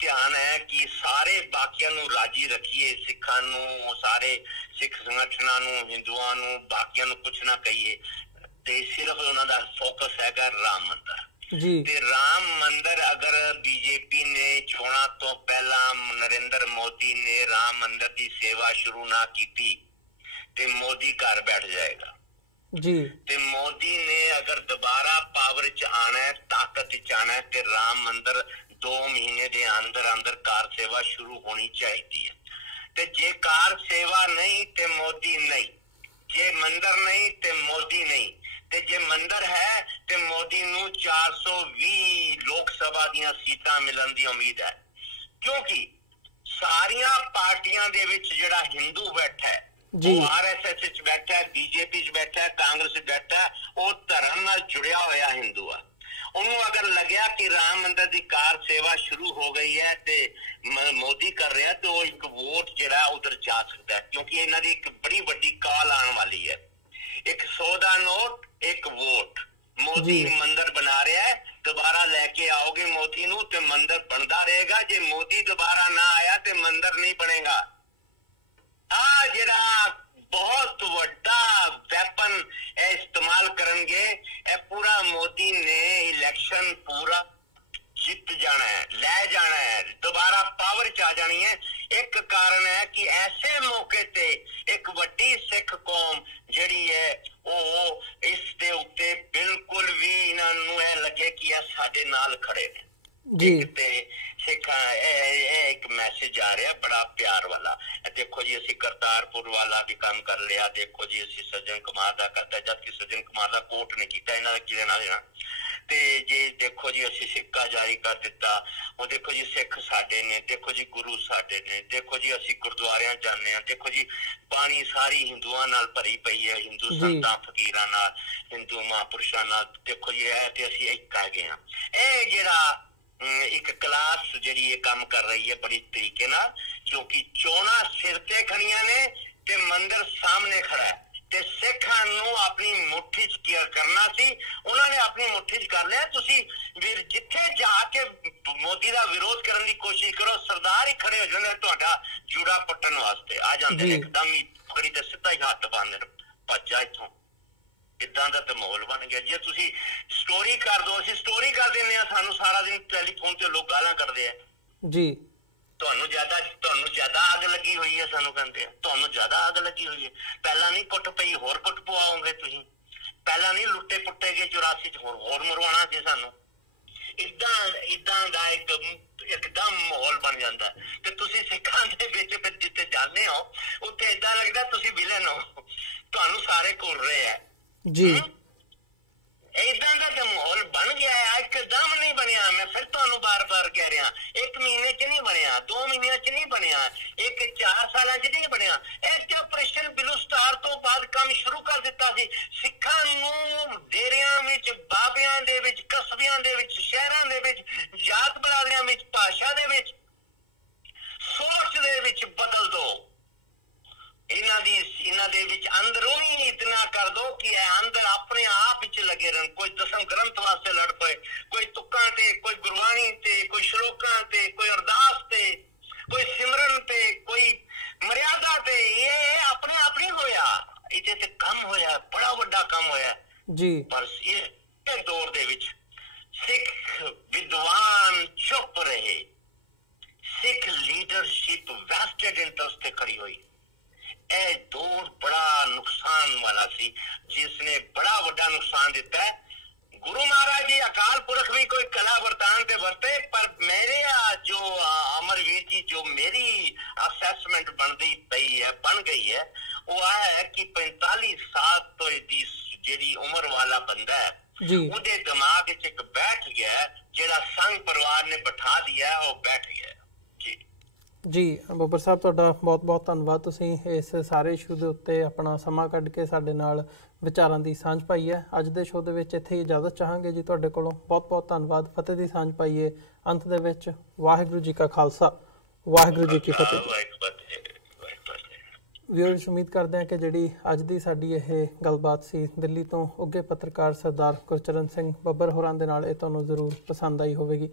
ਧਿਆਨ ਹੈ ਕਿ ਸਾਰੇ ਬਾਕੀਆਂ ਨੂੰ ਰਾਜੀ ਰੱਖੀਏ, ਸਿੱਖਾਂ ਨੂੰ, ਸਾਰੇ ਸਿੱਖ ਸੰਗਠਨਾਂ ਨੂੰ, ਹਿੰਦੂਆਂ ਨੂੰ, ਬਾਕੀਆਂ ਨੂੰ ਕੁਛ ਨਾ ਕਹੀਏ ਤੇ ਸਿਰਫ ਉਹਨਾਂ ਦਾ ਫੋਕਸ ਹੈਗਾ ਰਾਮ ਮੰਦਿਰ ਤੇ ਰਾਮ ਮੰਦਿਰ ਅਗਰ ਬੀਜੇਪੀ ਨੇ ਚੋਣਾਂ ਤੋਂ ਪਹਿਲਾਂ ਨਰਿੰਦਰ ਮੋਦੀ ਨੇ ਰਾਮ ਮੰਦਿਰ ਦੀ ਸੇਵਾ ਸ਼ੁਰੂ ਨਾ ਕੀਤੀ ਤੇ ਮੋਦੀ ਘਰ ਬੈਠ ਜਾਏਗਾ ਜੀ। ਤੇ ਮੋਦੀ ਨੇ ਅਗਰ ਦੁਬਾਰਾ ਪਾਵਰ ਚ ਆਣਾ ਹੈ, ਤਾਕਤ ਚ ਆਣਾ ਹੈ ਤੇ ਰਾਮ ਮੰਦਿਰ 2 ਮਹੀਨੇ ਦੇ ਅੰਦਰ ਕਾਰ ਸੇਵਾ ਸ਼ੁਰੂ ਹੋਣੀ ਚਾਹੀਦੀ ਹੈ। ਤੇ ਜੇ ਕਾਰ ਸੇਵਾ ਨਹੀਂ ਤੇ ਮੋਦੀ ਨਹੀਂ, ਜੇ ਮੰਦਿਰ ਨਹੀਂ ਤੇ ਮੋਦੀ ਨਹੀਂ, ਤੇ ਜੇ ਮੰਦਿਰ ਹੈ ਤੇ ਮੋਦੀ ਨੂੰ 420 ਲੋਕ ਸਭਾ ਦੀਆਂ ਸੀਟਾਂ ਮਿਲਣ ਦੀ ਉਮੀਦ ਹੈ, ਕਿਉਂਕਿ ਸਾਰੀਆਂ ਪਾਰਟੀਆਂ ਦੇ ਵਿੱਚ ਜਿਹੜਾ ਹਿੰਦੂ ਬੈਠਾ ਹੈ, ਉਹ ਆਰਐਸਐਸ ਵਿੱਚ ਬੈਠਾ ਹੈ, ਬੀਜੇਪੀ ਚ ਬੈਠਾ ਹੈ, ਕਾਂਗਰਸ ਵਿੱਚ ਬੈਠਾ ਹੈ, ਉਹ ਧਰਮ ਨਾਲ ਜੁੜਿਆ ਹੋਇਆ ਹਿੰਦੂ ਆ। ਉਹਨੂੰ ਅਗਰ ਲੱਗਿਆ ਕਿ ਰਾਮ ਮੰਦਿਰ ਦੀ ਕਾਰ ਸੇਵਾ ਸ਼ੁਰੂ ਹੋ ਗਈ ਹੈ ਤੇ ਮੋਦੀ ਕਰ ਰਿਹਾ ਤੇ ਉਹ ਇੱਕ ਵੋਟ ਜਿਹੜਾ ਉਧਰ ਜਾ ਸਕਦਾ ਹੈ, ਕਿਉਂਕਿ ਇਹਨਾਂ ਦੀ ਇੱਕ ਬੜੀ ਵੱਡੀ ਕਾਲ ਆਉਣ ਵਾਲੀ ਹੈ। 100 ਦਾ ਨੋਟ 1 ਵੋਟ। ਮੋਦੀ ਮੰਦਿਰ ਬਣਾ ਰਿਹਾ ਹੈ, ਦੁਬਾਰਾ ਲੈ ਕੇ ਆਓਗੇ ਮੋਦੀ ਨੂੰ ਤੇ ਮੰਦਿਰ ਬਣਦਾ ਰਹੇਗਾ। ਜੇ ਮੋਦੀ ਦੁਬਾਰਾ ਨਾ ਆਇਆ ਤੇ ਮੰਦਿਰ ਨਹੀਂ ਬਣੇਗਾ। ਆ ਜਿਹੜਾ ਬਹੁਤ ਵੱਡਾ ਵੈਪਨ ਇਸਤੇਮਾਲ ਕਰਨਗੇ, ਇਹ ਪੂਰਾ ਮੋਦੀ ਨੇ ਇਲੈਕਸ਼ਨ ਪੂਰਾ ਜਿੱਤ ਜਾਣਾ ਹੈ, ਲੈ ਜਾਣਾ ਹੈ, ਦੁਬਾਰਾ ਪਾਵਰ ਚ ਆ ਜਾਣੀ ਹੈ। ਇੱਕ ਕਾਰਨ ਹੈ ਕਿ ਐਸੇ ਮੌਕੇ ਤੇ ਇੱਕ ਵੱਡੀ ਸਿੱਖ ਕੌਮ ਜਿਹੜੀ ਹੈ ਉਹ ਇਸ ਦੇ ਉੱਤੇ ਖੜੇ ਨੇ ਜੀ ਤੇ ਸਿੱਖਾਂ ਇੱਕ ਮੈਸੇਜ ਆ ਰਿਹਾ ਬੜਾ ਪਿਆਰ ਵਾਲਾ। ਦੇਖੋ ਜੀ ਅਸੀਂ ਕਰਤਾਰਪੁਰ ਵਾਲਾ ਵੀ ਕੰਮ ਕਰ ਲਿਆ, ਦੇਖੋ ਜੀ ਅਸੀਂ ਸੱਜਣ ਕੁਮਾਰ ਦਾ ਕਰਤਾ, ਜਦਕਿ ਸੱਜਣ ਕੁਮਾਰ ਦਾ ਕੋਟ ਨਹੀਂ ਕੀਤਾ, ਇਹਨਾਂ ਦਾ ਕਿਹਦੇ ਨਾਲ ਦੇਣਾ। ਤੇ ਜੇ ਦੇਖੋ ਜੀ ਅਸੀਂ ਸਿੱਕਾ ਜਾਰੀ ਕਰ ਦਿੱਤਾ, ਉਹ ਦੇਖੋ ਜੀ ਸਿੱਖ ਸਾਡੇ ਨੇ, ਦੇਖੋ ਜੀ ਗੁਰੂ ਸਾਡੇ ਨੇ, ਦੇਖੋ ਜੀ ਅਸੀਂ ਗੁਰਦੁਆਰਿਆਂ ਜਾਂਦੇ ਹਾਂ, ਦੇਖੋ ਜੀ ਬਾਣੀ ਸਾਰੀ ਹਿੰਦੂਆਂ ਨਾਲ ਭਰੀ ਪਈ ਹੈ, ਹਿੰਦੂ ਸੰਤਾਂ ਫਕੀਰਾਂ ਨਾਲ, ਹਿੰਦੂ ਮਹਾਂਪੁਰਸ਼ਾਂ ਨਾਲ, ਦੇਖੋ ਜੀ ਇਹ ਤੇ ਅਸੀਂ ਇੱਕ ਆ ਗਏ ਹਾਂ। ਇਹ ਜਿਹੜਾ ਇੱਕ ਕਲਾਸ ਜਿਹੜੀ ਇਹ ਕੰਮ ਕਰ ਰਹੀ ਹੈ ਬੜੀ ਤਰੀਕੇ ਨਾਲ, ਕਿਉਂਕਿ ਚੋਣਾਂ ਸਿਰ ਤੇ ਖੜੀਆਂ ਨੇ ਤੇ ਮੰਦਿਰ ਸਾਹਮਣੇ ਖੜਾ ਹੈ, ਤੇ ਸਿੱਖਾਂ ਨੂੰ ਆਪਣੀ ਮੁੱਠੀ 'ਚ ਕੇਅਰ ਕਰਨਾ ਸੀ, ਉਹਨਾਂ ਨੇ ਆਪਣੀ ਮੁੱਠੀ 'ਚ ਕਰ ਲਿਆ। ਤੁਸੀਂ ਵੀਰ ਜਿੱਥੇ ਜਾ ਕੇ ਮੋਦੀ ਦਾ ਵਿਰੋਧ ਕਰਨ ਦੀ ਕੋਸ਼ਿਸ਼ ਕਰੋ, ਸਰਦਾਰ ਹੀ ਖੜੇ ਹੋ ਜਾਂਦੇ ਤੁਹਾਡਾ ਜੂੜਾ ਪੱਟਣ ਵਾਸਤੇ, ਆ ਜਾਂਦੇ ਨੇ ਇੱਕਦਮ ਹੀ ਪਕੜੀ ਤੇ ਸਿੱਧਾ ਹੀ ਹੱਥ ਬੰਨ੍ਹਦੇ, ਭੱਜਾ ਇੱਥੋਂ। ਇਦਾਂ ਦਾ ਤੇ ਮਾਹੌਲ ਬਣ ਗਿਆ। ਜੇ ਤੁਸੀਂ ਸਟੋਰੀ ਕਰ ਦੋ, ਅਸੀਂ ਸਟੋਰੀ ਕਰ ਦਿੰਦੇ ਆ, ਸਾਨੂੰ ਸਾਰਾ ਦਿਨ ਟੈਲੀਫੋਨ ਤੇ ਲੋਕ ਗਾਲਾਂ ਕੱਢਦੇ ਆ ਜੀ, ਤੁਹਾਨੂੰ ਜ਼ਿਆਦਾ ਅੱਗ ਲੱਗੀ ਹੋਈ ਹੈ, ਸਾਨੂੰ ਕਹਿੰਦੇ ਆ ਤੁਹਾਨੂੰ ਜ਼ਿਆਦਾ ਅੱਗ ਲੱਗੀ ਹੋਈ ਹੈ। ਪਹਿਲਾਂ ਨਹੀਂ ਕੁੱਟ ਪਈ, ਹੋਰ ਕੁੱਟ ਪਵਾਓਗੇ ਤੁਸੀਂ। ਪਹਿਲਾਂ ਨਹੀਂ ਲੁੱਟੇ ਪੁੱਟੇ ਗਏ 84 ਚ, ਹੋਰ ਮਰਵਾਉਣਾ ਸੀ ਸਾਨੂੰ। ਇਦਾਂ ਦਾ ਇੱਕਦਮ ਮਾਹੌਲ ਬਣ ਜਾਂਦਾ। ਤੇ ਤੁਸੀਂ ਸਿੱਖਾਂ ਦੇ ਵਿੱਚ ਫਿਰ ਜਿੱਥੇ ਜਾਂਦੇ ਹੋ ਉੱਥੇ ਏਦਾਂ ਲੱਗਦਾ ਤੁਸੀਂ ਵਿਲਨ ਹੋ, ਤੁਹਾਨੂੰ ਸਾਰੇ ਘੁਰ ਰਹੇ ਆ ਜੀ। ਏਦਾਂ ਦਾ ਤਾਂ ਮਾਹੌਲ ਬਣ ਗਿਆ ਹੈ, ਇੱਕਦਮ ਨਹੀਂ ਬਣਿਆ। ਮੈਂ ਫਿਰ ਤੁਹਾਨੂੰ ਬਾਰ-ਬਾਰ ਕਹਿ ਰਿਹਾ, 1 ਮਹੀਨੇ 'ਚ ਨਹੀਂ ਬਣਿਆ, 2 ਮਹੀਨਿਆਂ 'ਚ ਨਹੀਂ ਬਣਿਆ, 4 ਸਾਲਾਂ 'ਚ ਨਹੀਂ ਬਣਿਆ। ਇਹ ਤੇ ਆਪਰੇਸ਼ਨ ਬਲੂ ਸਟਾਰ ਤੋਂ ਬਾਅਦ ਕੰਮ ਸ਼ੁਰੂ ਕਰ ਦਿੱਤਾ ਸੀ। ਸਿੱਖਾਂ ਨੂੰ ਡੇਰਿਆਂ ਵਿੱਚ, ਬਾਬਿਆਂ ਦੇ ਵਿੱਚ, ਕਸਬਿਆਂ ਦੇ ਵਿੱਚ, ਸ਼ਹਿਰਾਂ ਦੇ ਵਿੱਚ, ਜਾਤ ਬਰਾਦਰੀਆਂ ਵਿੱਚ, ਭਾਸ਼ਾ ਦੇ ਵਿੱਚ, ਸੋਚ ਦੇ ਵਿੱਚ ਬਦਲ ਦੋ। ਇਹਨਾਂ ਦੇ ਵਿੱਚ ਅੰਦਰੂਨੀ ਇਤਨਾ ਕਰ ਦੋ ਕਿ ਇਹ ਅੰਦਰ ਆਪਣੇ ਆਪ ਵਿੱਚ ਲੱਗੇ ਰਹਿਣ। ਕੋਈ ਦਸਮ ਗ੍ਰੰਥ ਵਾਸਤੇ ਲੜ ਪਏ, ਕੋਈ ਤੁਕਾਂ ਤੇ, ਕੋਈ ਗੁਰਬਾਣੀ ਤੇ, ਕੋਈ ਸ਼ਲੋਕਾਂ ਤੇ, ਕੋਈ ਅਰਦਾਸ ਤੇ, ਕੋਈ ਸਿਮਰਨ ਤੇ, ਕੋਈ ਮਰਿਆਦਾ ਤੇ। ਇਹ ਆਪਣੇ ਆਪ ਨਹੀਂ ਹੋਇਆ, ਇਹਦੇ ਤੇ ਕੰਮ ਹੋਇਆ, ਬੜਾ ਵੱਡਾ ਕੰਮ ਹੋਇਆ ਜੀ। ਪਰ ਇਸ ਦੌਰ ਦੇ ਵਿੱਚ ਸਿੱਖ ਵਿਦਵਾਨ ਚੁੱਪ ਰਹੇ, ਸਿੱਖ ਲੀਡਰਸ਼ਿਪ ਵੈਸਟਡ ਇੰਟਰਸਟ ਤੇ ਖੜੀ ਹੋਈ। ਇਹ ਦੌਰ ਬੜਾ ਨੁਕਸਾਨ ਵਾਲਾ ਸੀ, ਜਿਸ ਨੇ ਬੜਾ ਵੱਡਾ ਨੁਕਸਾਨ ਦਿੱਤਾ ਹੈ। ਗੁਰੂ ਮਹਾਰਾਜ ਜੀ ਅਕਾਲ ਪੁਰਖ ਵੀ ਕੋਈ ਕਲਾ ਵਰਤਾਨ ਤੇ ਵਰਤੇ, ਪਰ ਮੇਰੇ ਜੋ ਅਮਰਵੀਰ ਜੀ, ਜੋ ਮੇਰੀ ਅਸੈਸਮੈਂਟ ਬਣ ਗਈ ਹੈ, ਉਹ ਆ ਹੈ ਕਿ 45 ਸਾਲ ਤੋਂ ਦੀ ਜਿਹੜੀ ਉਮਰ ਵਾਲਾ ਬੰਦਾ ਹੈ, ਉਹਦੇ ਦਿਮਾਗ ਵਿੱਚ ਇੱਕ ਬੈਠ ਗਿਆ, ਜਿਹੜਾ ਸੰਘ ਪਰਿਵਾਰ ਨੇ ਬਿਠਾ ਦਿਆ, ਉਹ ਬੈਠ ਗਿਆ। ਜੀ ਬੱਬਰ ਸਾਹਿਬ, ਤੁਹਾਡਾ ਬਹੁਤ-ਬਹੁਤ ਧੰਨਵਾਦ। ਤੁਸੀਂ ਇਸ ਸਾਰੇ ਇਸ਼ੂ ਦੇ ਉੱਤੇ ਆਪਣਾ ਸਮਾਂ ਕੱਢ ਕੇ ਸਾਡੇ ਨਾਲ ਵਿਚਾਰਾਂ ਦੀ ਸਾਂਝ ਪਾਈ ਹੈ। ਅੱਜ ਦੇ ਸ਼ੋਅ ਦੇ ਵਿੱਚ ਇੱਥੇ ਇਜਾਜ਼ਤ ਚਾਹਾਂਗੇ ਜੀ ਤੁਹਾਡੇ ਕੋਲੋਂ। ਬਹੁਤ-ਬਹੁਤ ਧੰਨਵਾਦ। ਫਤਿਹ ਦੀ ਸਾਂਝ ਪਾਈਏ ਅੰਤ ਦੇ ਵਿੱਚ। ਵਾਹਿਗੁਰੂ ਜੀ ਕਾ ਖਾਲਸਾ, ਵਾਹਿਗੁਰੂ ਜੀ ਕੀ ਫਤਿਹ। ਵਿਊਅਰਸ, ਉਮੀਦ ਕਰਦੇ ਹਾਂ ਕਿ ਜਿਹੜੀ ਅੱਜ ਦੀ ਸਾਡੀ ਇਹ ਗੱਲਬਾਤ ਸੀ ਦਿੱਲੀ ਤੋਂ ਉੱਘੇ ਪੱਤਰਕਾਰ ਸਰਦਾਰ ਗੁਰਚਰਨ ਸਿੰਘ ਬੱਬਰ ਹੋਰਾਂ ਦੇ ਨਾਲ, ਇਹ ਤੁਹਾਨੂੰ ਜ਼ਰੂਰ ਪਸੰਦ ਆਈ ਹੋਵੇਗੀ।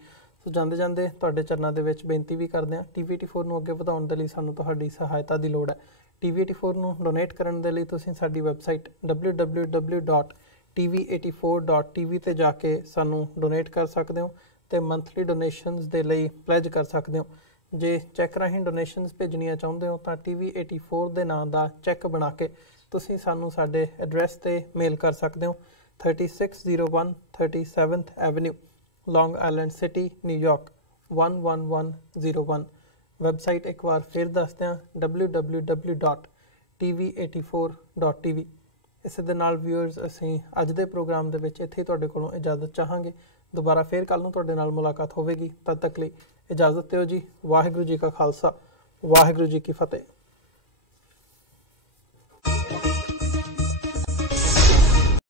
ਸੋ ਜਾਂਦੇ ਤੁਹਾਡੇ ਚਰਨਾਂ ਦੇ ਵਿੱਚ ਬੇਨਤੀ ਵੀ ਕਰਦੇ ਹਾਂ, TV84 ਨੂੰ ਅੱਗੇ ਵਧਾਉਣ ਦੇ ਲਈ ਸਾਨੂੰ ਤੁਹਾਡੀ ਸਹਾਇਤਾ ਦੀ ਲੋੜ ਹੈ। TV84 ਨੂੰ ਡੋਨੇਟ ਕਰਨ ਦੇ ਲਈ ਤੁਸੀਂ ਸਾਡੀ ਵੈਬਸਾਈਟ www.tv84.tv ਤੇ ਜਾ ਕੇ ਸਾਨੂੰ ਡੋਨੇਟ ਕਰ ਸਕਦੇ ਹੋ ਤੇ ਮੰਥਲੀ ਡੋਨੇਸ਼ਨਸ ਦੇ ਲਈ ਪਲੈਜ ਕਰ ਸਕਦੇ ਹੋ। ਜੇ ਚੈੱਕ ਰਾਹੀਂ ਡੋਨੇਸ਼ਨਸ ਭੇਜਣੀਆਂ ਚਾਹੁੰਦੇ ਹੋ ਤਾਂ TV84 ਦੇ ਨਾਂ ਦਾ ਚੈੱਕ ਬਣਾ ਕੇ ਤੁਸੀਂ ਸਾਨੂੰ ਸਾਡੇ ਐਡਰੈਸ ਤੇ ਮੇਲ ਕਰ ਸਕਦੇ ਹੋ। 3601 37th ਐਵਨਿਊ, ਲੌਂਗ ਆਈਲੈਂਡ ਸਿਟੀ, ਨਿਊਯਾਰਕ 11101। ਵੈਬਸਾਈਟ ਇੱਕ ਵਾਰ ਫਿਰ ਦੱਸਦੇ ਹਾਂ, www.tv84.tv। ਇਸੇ ਦੇ ਨਾਲ ਵਿਊਅਰਸ, ਅਸੀਂ ਅੱਜ ਦੇ ਪ੍ਰੋਗਰਾਮ ਦੇ ਵਿੱਚ ਇੱਥੇ ਤੁਹਾਡੇ ਕੋਲੋਂ ਇਜਾਜ਼ਤ ਚਾਹਾਂਗੇ। ਦੁਬਾਰਾ ਫਿਰ ਕੱਲ੍ਹ ਨੂੰ ਤੁਹਾਡੇ ਨਾਲ ਮੁਲਾਕਾਤ ਹੋਵੇਗੀ। ਤਦ ਤੱਕ ਲਈ ਇਜਾਜ਼ਤ ਦਿਓ ਜੀ। ਵਾਹਿਗੁਰੂ ਜੀ ਕਾ ਖਾਲਸਾ, ਵਾਹਿਗੁਰੂ ਜੀ ਕੀ ਫਤਿਹ।